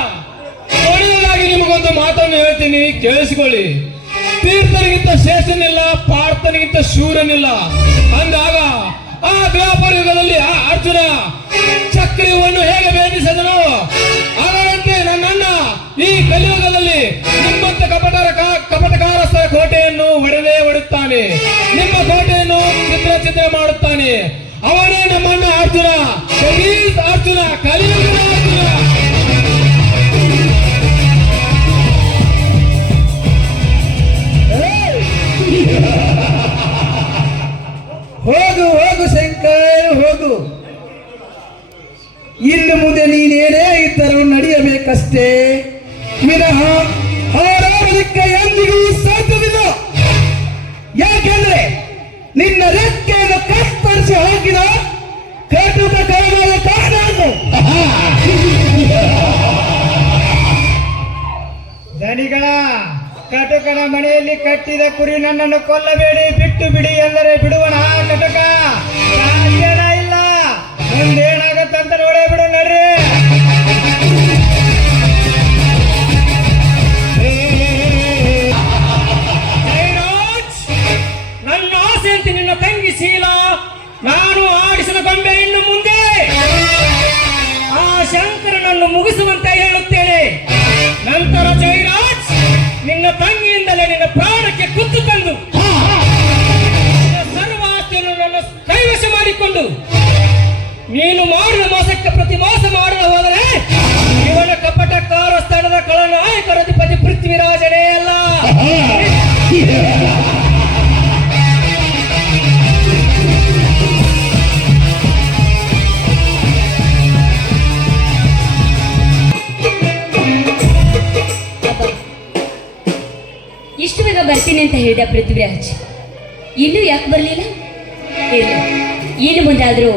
ಕೊನೆಯದಾಗಿ ನಿಮಗೊಂದು ಮಾತನ್ನು ಹೇಳ್ತೀನಿ, ಕೇಳಿಸಿಕೊಳ್ಳಿ. ತೀರ್ಥನಿಗಿಂತ ಶ್ರೇಷ್ಠನಿಲ್ಲ, ಪಾರ್ಥನಿಗಿಂತ ಶೂರನಿಲ್ಲ ಅಂದಾಗ ಆ ದ್ವಾಪರ ಯುಗದಲ್ಲಿ ಆ ಅರ್ಜುನ ಚಕ್ರವನ್ನು ಹೇಗೆ ಭೇದಿಸಿದನು, ಅದರಂತೆ ನನ್ನಣ್ಣ ಈ ಕಲಿಯುಗದಲ್ಲಿ ನಿಮ್ಮಂತ ಕಪಟಕಾರಸ್ಥರ ಕೋಟೆಯನ್ನು ಒಡೆಯುತ್ತಾನೆ. ನಿಮ್ಮ ಕೋಟೆಯನ್ನು ಚಿತ್ರ ಮಾಡುತ್ತಾನೆ. ಅವನೇ ನಮ್ಮಣ್ಣ ಅರ್ಜುನ, ಅರ್ಜುನ, ಕಲಿಯುಗದ ಅರ್ಜುನ. ಹೋಗು ಹೋಗು ಶಂಕರ್, ಹೋಗು. ಇನ್ನು ಮುಂದೆ ನೀನೇನೇ ಇದ್ದರೂ ನಡೆಯಬೇಕಷ್ಟೇ ವಿನಃ ಹಾರಾಡಲಿಕ್ಕೆ ಎಂದಿಗೂ ಸಾಧ್ಯವಿಲ್ಲ. ಯಾಕೆಂದ್ರೆ ನಿನ್ನ ರೆಕ್ಕೆಯನ್ನು ಕತ್ತರಿಸಿ ಹಾಕಿದ ಕಟುಕ ಕಾಲದ ಕಾರಣ. ದನಿಗಳ ಕಟುಕನ ಮನೆಯಲ್ಲಿ ಕಟ್ಟಿದ ಕುರಿ ನನ್ನನ್ನು ಕೊಲ್ಲಬೇಡಿ, ಬಿಟ್ಟು ಬಿಡಿ ಎಂದರೆ ಬಿಡುವಣ ಕಟುಕ? ಸಾಧ್ಯನ ಇಲ್ಲ. ಮುಂದೇನಾಗತ್ತಂತ ನೋಡೇ ಬಿಡು, ನಡ್ರಿ. ಜಯರಾಜ್, ನನ್ನ ಆಸೆ ಅಂತ ನಿನ್ನ ತಂಗಿ ಶೀಲ ನಾನು ಆಡಿಸಿದ ಗೊಂಬೆ. ಇನ್ನು ಮುಂದೆ ಆ ಶಂಕರನನ್ನು ಮುಗಿಸುವಂತೆ ಹೇಳುತ್ತೇನೆ. ನಂತರ ಜಯರಾಜ್, ನಿನ್ನ ತಂಗಿಯಿಂದಲೇ ನಿನ್ನ ಪ್ರಾಣಕ್ಕೆ ಕುತ್ತು ತಂದು ಸರ್ವ ಆಸ್ತಿಯನ್ನು ನನ್ನ ಕೈವಶ ಮಾಡಿಕೊಂಡು ನೀನು ಮಾಡಿದ ಮೋಸಕ್ಕೆ ಪ್ರತಿ ಮೋಸ ಮಾಡಲು ಹೋದರೆ ಇವನ ಕಪಟಕಾರ ಸ್ಥಳದ ಖಳನಾಯಕರ ಅಧಿಪತಿ ಪೃಥ್ವಿರಾಜನೇ ಅಲ್ಲ. ಇಷ್ಟು ಬೇಗ ಬರ್ತೀನಿ ಅಂತ ಹೇಳಿದ ಪೃಥ್ವಿರಾಜ್ ಇನ್ನೂ ಯಾಕೆ ಬರಲಿಲ್ಲ? ಇಲ್ಲ, ಇನ್ನು ಮುಂದಾದರೂ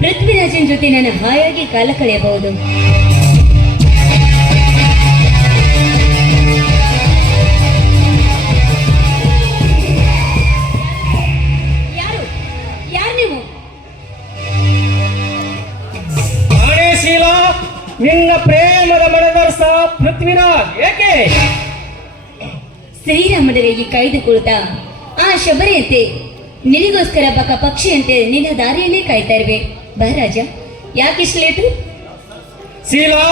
ಪೃಥ್ವಿರಾಜನ್ ಜೊತೆ ನಾನು ಹಾಯಾಗಿ ಕಾಲ ಕಳೆಯಬಹುದು. ಯಾರು ಯಾರು ನೀವು? ಶೀಲಾ, ನಿನ್ನ ಪ್ರೇಮದ ಮನದರ್ಶ ಪೃಥ್ವಿರಾಜ್. ಏಕೆ? ಶ್ರೀರಾಮನ ವೇಗಿ ಕಾಯ್ದುಕೊಳ್ತಾ ಆ ಶಬರಿಯಂತೆ ನಿನಗೋಸ್ಕರ ಬಕ ಪಕ್ಷಿಯಂತೆ ನಿನ್ನ ದಾರಿಯನ್ನೇ ಕಾಯ್ತಾ ಇರುವೆ. ಬಾ ರಾಜ, ಯಾಕಿಷ್ಟು ಲೇಟು? ಶೀಲಾ,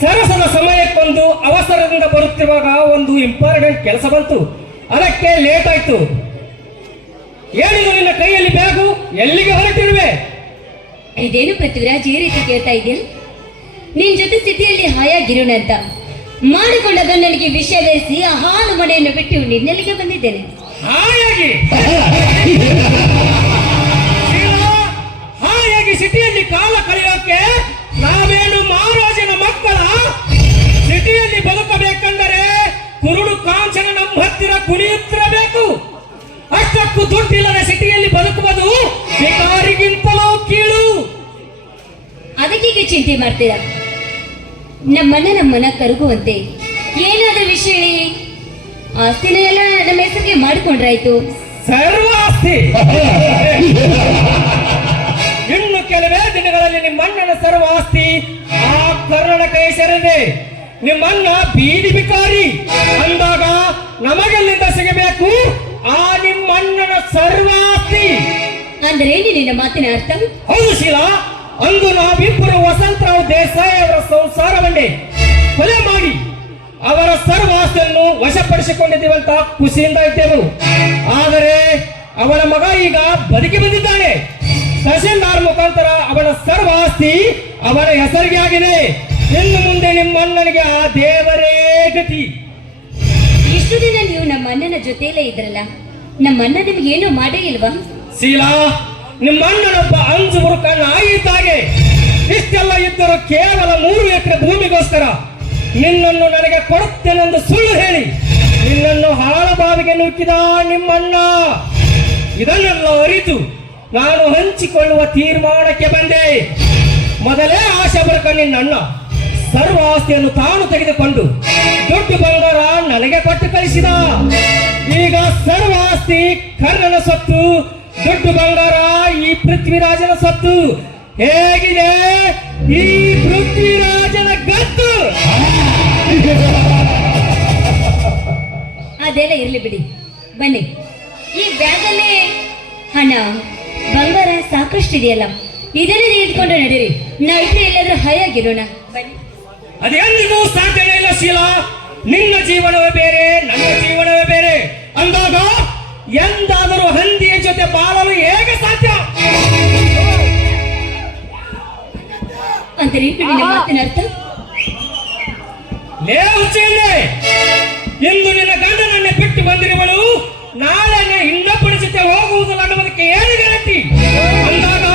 ಸರಸದ ಸಮಯಕ್ಕೊಂದು ಅವಸರದಿಂದ ಬರುತ್ತಿರುವಾಗ ಒಂದು ಇಂಪಾರ್ಟೆಂಟ್ ಕೆಲಸ ಬಂತು, ಅದಕ್ಕೆ ಲೇಟ್ ಆಯ್ತು. ಏನಿದು ನಿನ್ನ ಕೈಯಲ್ಲಿ ಬ್ಯಾಗು? ಎಲ್ಲಿಗೆ ಹೊರಟಿರುವೆ? ಇದೇನು ಪೃಥ್ವಿರಾಜ್ ಈ ರೀತಿ ಕೇಳ್ತಾ ಇದೆಯಾ? ನಿನ್ ಜೊತೆ ಸ್ಥಿತಿಯಲ್ಲಿ ಹಾಯಾಗಿರೋಣ ಅಂತ ಮಾಡಿಕೊಂಡ ಗಂಡನಿಗೆ ವಿಷಯ ಧರಿಸಿ ಆ ಹಾಲು ಮನೆಯನ್ನು ಬಿಟ್ಟು ನಿನ್ನೆಲ್ಲಿಗೆ ಬಂದಿದ್ದೇನೆ. ಹಾಯಾಗಿ ಶೀಲಾ, ಹಾಯಾಗಿ ಸಿಟಿಯಲ್ಲಿ ಕಾಲ ಕಳೆಯೋಕೆ ನಾವೇನು ಮಹಾರಾಜನ ಮಕ್ಕಳ? ಸಿಟಿಯಲ್ಲಿ ಬದುಕಬೇಕಂದರೆ ಕುರುಡು ಕಾಂಚನ ನಮ್ಮ ಹತ್ತಿರ ಕುಣಿಯುತ್ತಿರಬೇಕು. ಅಷ್ಟಕ್ಕೂ ದುಡ್ಡಿಲ್ಲದ ಸಿಟಿಯಲ್ಲಿ ಬದುಕುವುದು ಭಿಕಾರಿಗಿಂತಲೂ ಕೀಳು. ಅದಕ್ಕೀಗ ಚಿಂತೆ ಮಾಡ್ತೀರಾ? ನಮ್ಮನ್ನ ಕರಗುವಂತೆ ಏನಾದ್ರೂ ವಿಷಯ ಹೇಳಿ. ಆಸ್ತಿನ ಎಲ್ಲ ನಮ್ಮ ಹೆಸರಿಗೆ ಮಾಡಿಕೊಂಡ್ರಾಯ್ತು. ಸರ್ವ ಆಸ್ತಿ ಇನ್ನು ಕೆಲವೇ ದಿನಗಳಲ್ಲಿ ನಿಮ್ಮಣ್ಣನ ಸರ್ವ ಆಸ್ತಿ ಆ ಕರ್ಣನ ಕೈ ಸೇರಿದೆ. ನಿಮ್ಮಣ್ಣ ಬೀದಿ ಬಿಕಾರಿ ಅಂದಾಗ ನಮಗೆಲ್ಲಿಂದ ಸಿಗಬೇಕು ಆ ನಿಮ್ಮಣ್ಣನ ಸರ್ವ ಆಸ್ತಿ? ಅಂದ್ರೆ ನಿನ್ನ ಮಾತಿನ ಅರ್ಥ? ಹೌದು ಶೀಲಾ, ಅಂದು ನಾವಿಬ್ಬರು ವಸಂತರಾವ್ ದೇಸಾಯಿ ಅವರ ಸಂಸಾರವನ್ನೇ ಕೊಲೆ ಮಾಡಿ ಅವರ ಸರ್ವ ಆಸ್ತಿಯನ್ನು ವಶಪಡಿಸಿಕೊಂಡಿದ್ದೀವಂತ ಖುಷಿಯಿಂದ ಇದ್ದೆವು. ಆದರೆ ಅವನ ಮಗ ಈಗ ಬದುಕಿ ಬಂದಿದ್ದಾನೆ. ತಹಸೀಲ್ದಾರ್ ಮುಖಾಂತರ ಅವನ ಸರ್ವ ಆಸ್ತಿ ಅವನ ಹೆಸರಿಗೆ ಆಗಿದೆ. ಇನ್ನು ಮುಂದೆ ನಿಮ್ಮ ಅಣ್ಣನಿಗೆ ಆ ದೇವರೇ ಗತಿ. ಇಷ್ಟು ದಿನ ನೀವು ನಮ್ಮ ಅಣ್ಣನ ಜೊತೆಯಲ್ಲೇ ಇದ್ರಲ್ಲ, ನಮ್ಮ ಅಣ್ಣ ನಿಮ್ಗೆ ಏನೂ ಮಾಡೇ ಇಲ್ವಾ? ಶೀಲಾ, ನಿಮ್ಮ ಅಣ್ಣನೊಬ್ಬ ಅಂಜು ಬುರುಕ ನಾಯಿ ಇದ್ದಾಗೆ. ಇಷ್ಟೆಲ್ಲ ಇದ್ದರೂ ಕೇವಲ 3 ಎಕರೆ ಭೂಮಿಗೋಸ್ಕರ ನಿನ್ನನ್ನು ನನಗೆ ಕೊಡುತ್ತೇನೆಂದು ಸುಳ್ಳು ಹೇಳಿ ನಿನ್ನನ್ನು ಹಾಳಬಾವಿಗೆ ನೂಕಿದ ನಿಮ್ಮಣ್ಣ. ಇದನ್ನೆಲ್ಲ ಅರಿತು ನಾನು ಹಂಚಿಕೊಳ್ಳುವ ತೀರ್ಮಾನಕ್ಕೆ ಬಂದೆ. ಮೊದಲೇ ಆಶೆ ಬರಕ ನಿನ್ನಣ್ಣ ಸರ್ವ ಆಸ್ತಿಯನ್ನು ತಾನು ತೆಗೆದುಕೊಂಡು ದುಡ್ಡು ಬಂಗಾರ ನನಗೆ ಕೊಟ್ಟು ಕಳಿಸಿದ. ಈಗ ಸರ್ವ ಆಸ್ತಿ ಕರ್ಣನ ಸೊತ್ತು, ದುಡ್ಡು ಬಂಗಾರ ಈ ಪೃಥ್ವಿರಾಜನ ಸೊತ್ತು. ಹೇಗಿದೆ ಈ ಪೃಥ್ವಿರಾಜನ ಗತ್ತು? ಅದೆಲ್ಲ ಇರ್ಲಿ ಬಿಡಿ, ಬನ್ನಿ. ಈ ಬ್ಯಾಗಲ್ಲಿ ಹಣ ಬಂಗಾರ ಸಾಕಷ್ಟು ಇದೆಯಲ್ಲ, ಇದನ್ನೇ ತೆಗೆದುಕೊಂಡು ನಡೀರಿ. ನಾವಿಬ್ರು ಎಲ್ಲಾದ್ರೂ ಹಾಯಾಗಿರೋಣ. ಬನ್ನಿ. ಅದೆಂದಿಗೂ ಸಾಧ್ಯವೇ ಇಲ್ಲ ಶೀಲಾ. ನಿನ್ನ ಜೀವನವೇ ಬೇರೆ, ನನ್ನ ಜೀವನವೇ ಬೇರೆ ಅಂದಾಗ ಎಂದಾದರೂ ಹಂದಿಯ ಜೊತೆ ಬಾಳಲು ಹೇಗೆ ಸಾಧ್ಯ? ಅಂದರೆ ನಿನ್ನ ಮಾತಿನ ಅರ್ಥ? ಲೇ ಹುಚ್ಚೆಯಲ್ಲೇ, ಇಂದು ನಿನ್ನ ಗಂಡನನ್ನೇ ಬಿಟ್ಟು ಬಂದಿರುವಳು, ನಾಳೆ ಇನ್ನೊಬ್ಬನ ಜೊತೆ ಹೋಗುವುದಿಲ್ಲ ಅನ್ನೋದಕ್ಕೆ ಏನು ಗ್ಯಾರಂಟಿ? ಅಂದಾಗ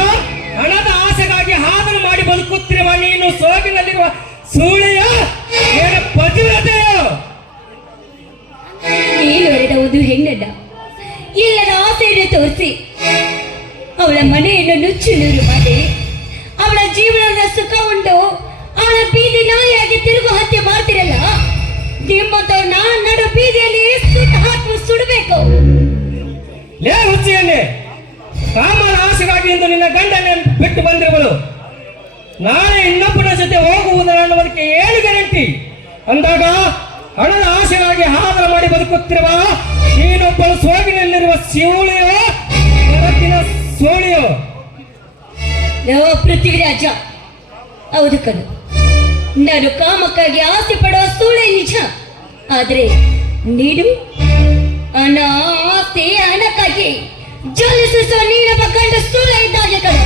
ಹಣದ ಆಸೆಗಾಗಿ ಹಾದನ ಮಾಡಿ ಬದುಕುತ್ತಿರುವ ನೀನು ಸೋಗಿನಲ್ಲಿರುವ ಸೂಳೆಯ ಏನ ಪತಿವ್ರತೆಯೋ? ನೀನು ಹೊರೆದ ಒಂದು ಹೆಣ್ಣಲ್ಲ, ಇಲ್ಲದ ಆಸೆಯನ್ನು ತೋರಿಸಿ ಅವಳ ಮನೆಯನ್ನು ನುಚ್ಚು ನೂರು ಮಾಡಿ ಅವಳ ಜೀವನದ ಸುಖ ಉಂಟು ಅವಳ ಬೀದಿ ನಾಯಿಯಾಗಿ ತಿರುಗು ಹತ್ಯೆ ಮಾಡ್ತಿರಲ್ಲ, ನಿಮ್ಮಂತವ್ರು ನಾನು ನಡು ಬೀದಿಯಲ್ಲಿ ಸುಟ್ಟು ಹಾಕಿ ಸುಡಬೇಕು. ಲೇ ಹುಚ್ಚಿಯನ್ನೇ, ಕಾಮನ ಆಸೆಗಾಗಿ ಇಂದು ನಿನ್ನ ಗಂಡನ ಬಿಟ್ಟು ಬಂದಿರುವಳು, ನಾಳೆ ಇನ್ನೊಬ್ಬನ ಜೊತೆ ಹೋಗುವುದರ ಅನ್ನೋದಕ್ಕೆ ಏನು ಗ್ಯಾರಂಟಿ? ಅಂದಾಗ ಹಣದ ಆಸೆಗಾಗಿ ಹಾದರ ಮಾಡಿ ಬದುಕುತ್ತಿರುವ ನೀನೊಬ್ಬಳು ಸೋಗಿನಲ್ಲಿರುವ ಶಿವಳಿಯೋ ಜಗತ್ತಿನ ಸೋಳಿಯೋ? ಪೃಥ್ವಿರಾಜ, ಹೌದು ಕಣು, ನಾನು ಕಾಮಕ್ಕಾಗಿ ಆಸೆ ಪಡುವ ಸೂಳೆ ನಿಜ. ಆದ್ರೆ ನೀನು ಹಣ ಆಸ್ತಿ ಹಣಕ್ಕಾಗಿ ಜಲಿಸುವ ನೀನೊಬ್ಬ ಗಂಡ ಸೂಳೆ ಇದ್ದಾಗೆ ಕಣು.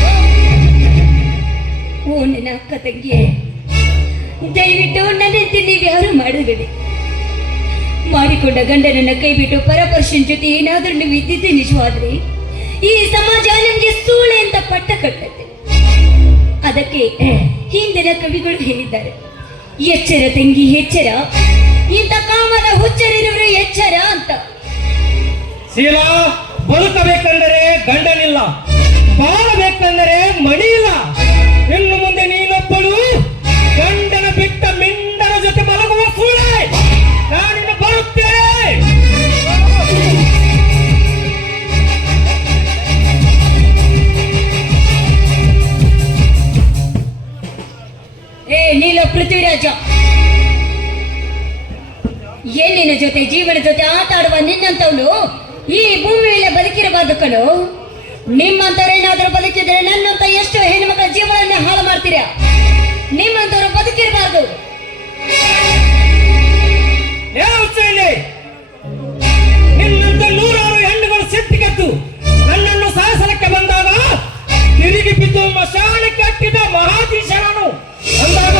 ಓ ನನ್ನ ಅಕ್ಕ ತಂಗಿಯೇ, ದಯವಿಟ್ಟು ನನ್ನಂತೆ ನೀವ್ಯಾರು ಮಾಡಬೇಡಿ. ಮಾಡಿಕೊಂಡ ಗಂಡನನ್ನ ಕೈ ಬಿಟ್ಟು ಪರಪುರುಷನ ಜೊತೆ ಏನಾದ್ರೂ ನೀವು ಇದ್ದಿದ್ದೆ ನಿಜವಾದ್ರೆ ಈ ಸಮಾಜ ನಿಮ್ಗೆ ಸೂಳೆ ಅಂತ ಪಟ್ಟ ಕಟ್ಟತ್ತೆ. ಅದಕ್ಕೆ ಹಿಂದಿನ ಕವಿಗಳು ಹೇಳಿದ್ದಾರೆ, ಎಚ್ಚರ ತಂಗಿ ಎಚ್ಚರ, ಇಂಥ ಕಾಮದ ಹುಚ್ಚರಿರುವರು ಎಚ್ಚರ ಅಂತ. ಶೀಲಾ, ಬದುಕಬೇಕೆಂದರೆ ಗಂಡನಿಲ್ಲ, ಬಾಳಬೇಕೆಂದರೆ ಮಣಿ ಇಲ್ಲ. ಇನ್ನು ಮುಂದೆ ನೀನೊಬ್ಬಳು ಗಂಡನ ಬಿಟ್ಟ ಮಿಂಡನ ಜೊತೆ ಮಲಗುವ ಸೂಳೆ. ನಾನಿನ್ನು ಬರುತ್ತೇನೆ. ಏ ನೀಲ ಪೃಥ್ವಿರಾಜ, ಹೆಣ್ಣಿನ ಜೊತೆ ಜೀವನ ಜೊತೆ ಆಟ ಆಡುವ ನಿನ್ನಂತವನು ಈ ಭೂಮಿ ಮೇಲೆ ಬದುಕಿರಬಾರ್ದು ಕಣು. ನಿಮ್ಮಂತವ್ರೇನಾದ್ರೂ ಬದುಕಿದ್ರೆ ನನ್ನಂತ ಎಷ್ಟು ಹೆಣ್ಮಕ್ಳ ಜೀವನ ಹಾಳು ಮಾಡ್ತೀರಾ. ನಿಮ್ಮಂತವ್ರು ಬದುಕಿರಬಾರ್ದು. ನಿನ್ನಂತ ನೂರಾರು ಹೆಣ್ಣುಗಳು ಸಿಟ್ಟಿಗೆದ್ದು ನನ್ನನ್ನು ಸಾಹಸನಕ್ಕೆ ಬಂದಾಗ ತಿರುಗಿ ಬಿದ್ದು ಮಶಾನಕ್ಕೆ ಹಟ್ಟಿದ ಮಹಾಧೀಶನು ಅಂದಾಗ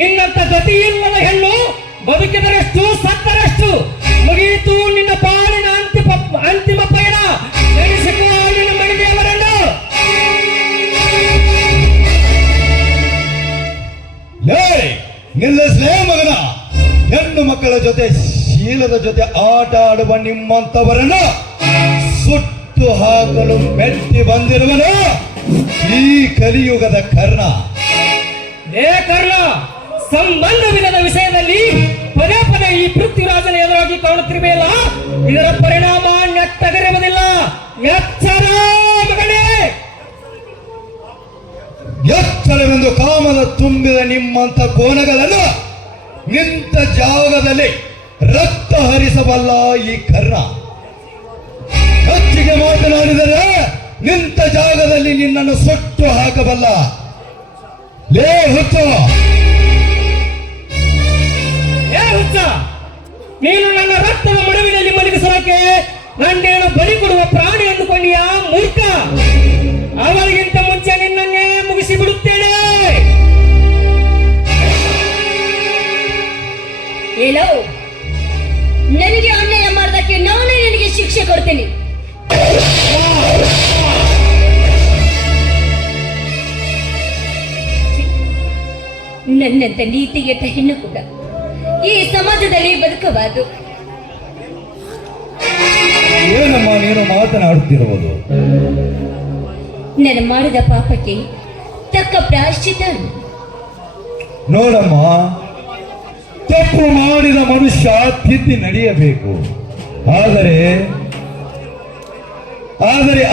ನಿನ್ನಂತ ಗತಿ ಇಲ್ಲದ ಹೆಣ್ಣು ಬದುಕಿದರೆಷ್ಟು ಸತ್ತರಷ್ಟು. ಮುಗಿಯಿತು ನಿನ್ನ ಪಾಲಿನ ಅಂತಿಮ ಪಯಣ. ನೆನೆಸಿಕೋ ನಿನ್ನ ಮಣಿದೇವರನ್ನು. ನಿಲ್ಲಿಸ್ಲೇ ಮಗನ. ಹೆಣ್ಣು ಮಕ್ಕಳ ಜೊತೆ ಶೀಲದ ಜೊತೆ ಆಟ ಆಡುವ ನಿಮ್ಮಂತವರನ್ನು ಸುಟ್ಟು ಹಾಕಲು ಮೆಟ್ಟಿ ಬಂದಿರುವನು ಈ ಕಲಿಯುಗದ ಕರ್ಣ. ಏ ಕರ್ಣ, ಸಂಬಂಧವಿಲ್ಲದ ವಿಷಯದಲ್ಲಿ ಪದೇ ಪದೇ ಈ ಪೃಥ್ವಿರಾಜನ ಎದುರಾಗಿ ಕಾಣುತ್ತಿರಬೇಕಲ್ಲ, ಇದರ ಪರಿಣಾಮ ನೆಟ್ಟಗಿರುವುದಿಲ್ಲ. ಎಚ್ಚರ ಮಗನೇ. ಎಚ್ಚರವೆಂದು ಕಾಮದ ತುಂಬಿದ ನಿಮ್ಮಂತ ಕೋಣಗಳನ್ನು ನಿಂತ ಜಾಗದಲ್ಲಿ ರಕ್ತ ಹರಿಸಬಲ್ಲ ಈ ಕರ್ಣ. ಹೆಚ್ಚಿಗೆ ಮಾತನಾಡಿದರೆ ನಿಂತ ಜಾಗದಲ್ಲಿ ನಿನ್ನನ್ನು ಸುಟ್ಟು ಹಾಕಬಲ್ಲ. ಲೇ ಹುಚ್ಚು, ಏ ಹುಚ್ಚ, ನೀನು ನನ್ನ ರಕ್ತದ ಮಡುವಿನಲ್ಲಿ ಮಲಗಿಸೋಕೆ ನನ್ನೇನು ಬಲಿ ಕೊಡುವ ಪ್ರಾಣಿ ಅಂದುಕೊಂಡಿಯಾ ಮೂರ್ಖ? ಅವರಿಗಿಂತ ಮುಂಚೆ ನಿನ್ನನ್ನೇ ಮುಗಿಸಿ ಬಿಡುತ್ತೇನೆ. ಹೇಳೋ, ನನಗೆ ಅನ್ಯಾಯ ಮಾಡೋದಕ್ಕೆ ನಾನೇ ನಿನಗೆ ಶಿಕ್ಷೆ ಕೊಡ್ತೀನಿ. ನನ್ನಂತ ನೀತಿಗೆಟ್ಟ ಹೆಣ್ಣು ಕೂಡ ಈ ಸಮಾಜದಲ್ಲಿ ಬದುಕಬಾರದು. ಏನಮ್ಮ ನೀನು ಮಾತನಾಡುತ್ತಿರುವುದು? ನಾನು ಮಾಡಿದ ಪಾಪಕ್ಕೆ ತಕ್ಕ ಪ್ರಾಯಶ್ಚಿತ್ತ. ನೋಡಮ್ಮ, ತಪ್ಪು ಮಾಡಿದ ಮನುಷ್ಯ ತಿದ್ದಿ ನಡೆಯಬೇಕು. ಆದರೆ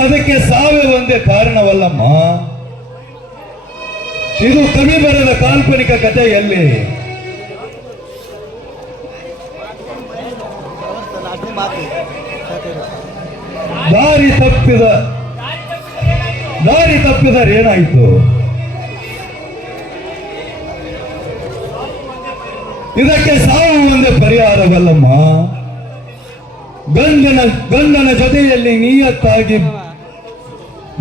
ಅದಕ್ಕೆ ಸಾವೇ ಒಂದೇ ಕಾರಣವಲ್ಲಮ್ಮ. ಇದು ಕವಿ ಬರೆದ ಕಾಲ್ಪನಿಕ ಕಥೆಯಲ್ಲಿ ದಾರಿ ತಪ್ಪಿದರೇನಾಯಿತು? ಇದಕ್ಕೆ ಸಾವು ಒಂದೇ ಪರಿಹಾರವಲ್ಲಮ್ಮ. ಗಂಡನ ಜೊತೆಯಲ್ಲಿ ನಿಯತ್ತಾಗಿ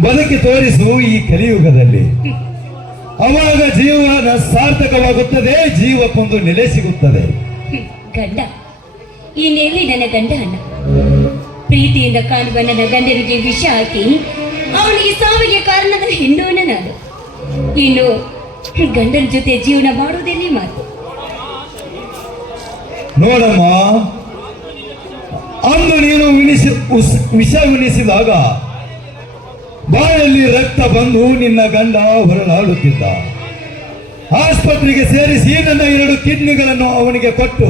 ಬದುಕಿ ತೋರಿಸು ಈ ಕಲಿಯುಗದಲ್ಲಿ. ಅವಾಗ ಜೀವನ ಸಾರ್ಥಕವಾಗುತ್ತದೆ, ಜೀವಕ್ಕೊಂದು ನೆಲೆ ಸಿಗುತ್ತದೆ. ಗಂಡ ಈ ನೆಲ್ಲಿ ನನ್ನ ಗಂಡ ಅಣ್ಣ. ಪ್ರೀತಿಯಿಂದ ಕಾಣುವ ನನ್ನ ಗಂಡನಿಗೆ ವಿಷ ಹಾಕಿ ಅವನಿಗೆ ಸಾವಿಗೆ ಕಾರಣದ ಹೆಣ್ಣುವನ ನಾನು. ಇನ್ನು ಗಂಡನ ಜೊತೆ ಜೀವನ ಮಾಡುವುದೇನೇ ಮಾತು. ನೋಡಮ್ಮ, ಅಂದು ನೀನು ವಿಷ ಉಣಿಸಿದಾಗ ಬಾಯಲ್ಲಿ ರಕ್ತ ಬಂದು ನಿನ್ನ ಗಂಡ ಹೊರಳಾಡುತ್ತಿದ್ದ. ಆಸ್ಪತ್ರೆಗೆ ಸೇರಿಸಿ ನನ್ನ 2 ಕಿಡ್ನಿಗಳನ್ನು ಅವನಿಗೆ ಕೊಟ್ಟು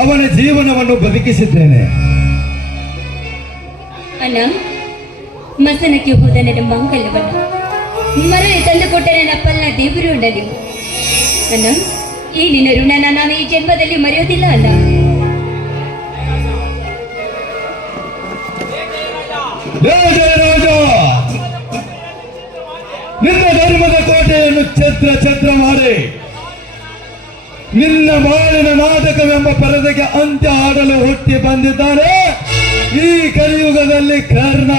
ಅವನ ಜೀವನವನ್ನು ಬದುಕಿಸಿದ್ದೇನೆ. ಅಣ್ಣ, ಮಸನಕ್ಕೆ ಹೋದ ನನ್ನ ಮಂಗಲವನ್ನು ಮರಳಿ ತಂದುಕೊಟ್ಟ ನನ್ನ ಪಲ್ಲ ದೇವರು ಅಣ್ಣ ನೀವು. ಅಣ್ಣ, ಈ ನಿನ್ನ ಋಣನ ನಾನು ಈ ಜನ್ಮದಲ್ಲಿ ಮರೆಯೋದಿಲ್ಲ ಅಲ್ಲ. ಜಯರಾಜ, ನಿನ್ನ ಧರ್ಮದ ಕೋಟೆಯನ್ನು ಛತ್ರ ಮಾಡಿ ನಿನ್ನ ಬಾಳಿನ ನಾಟಕವೆಂಬ ಪರದೆಗೆ ಅಂತ್ಯ ಆಡಲು ಹುಟ್ಟಿ ಬಂದಿದ್ದಾನೆ ಈ ಕಲಿಯುಗದಲ್ಲಿ ಕರ್ಣ.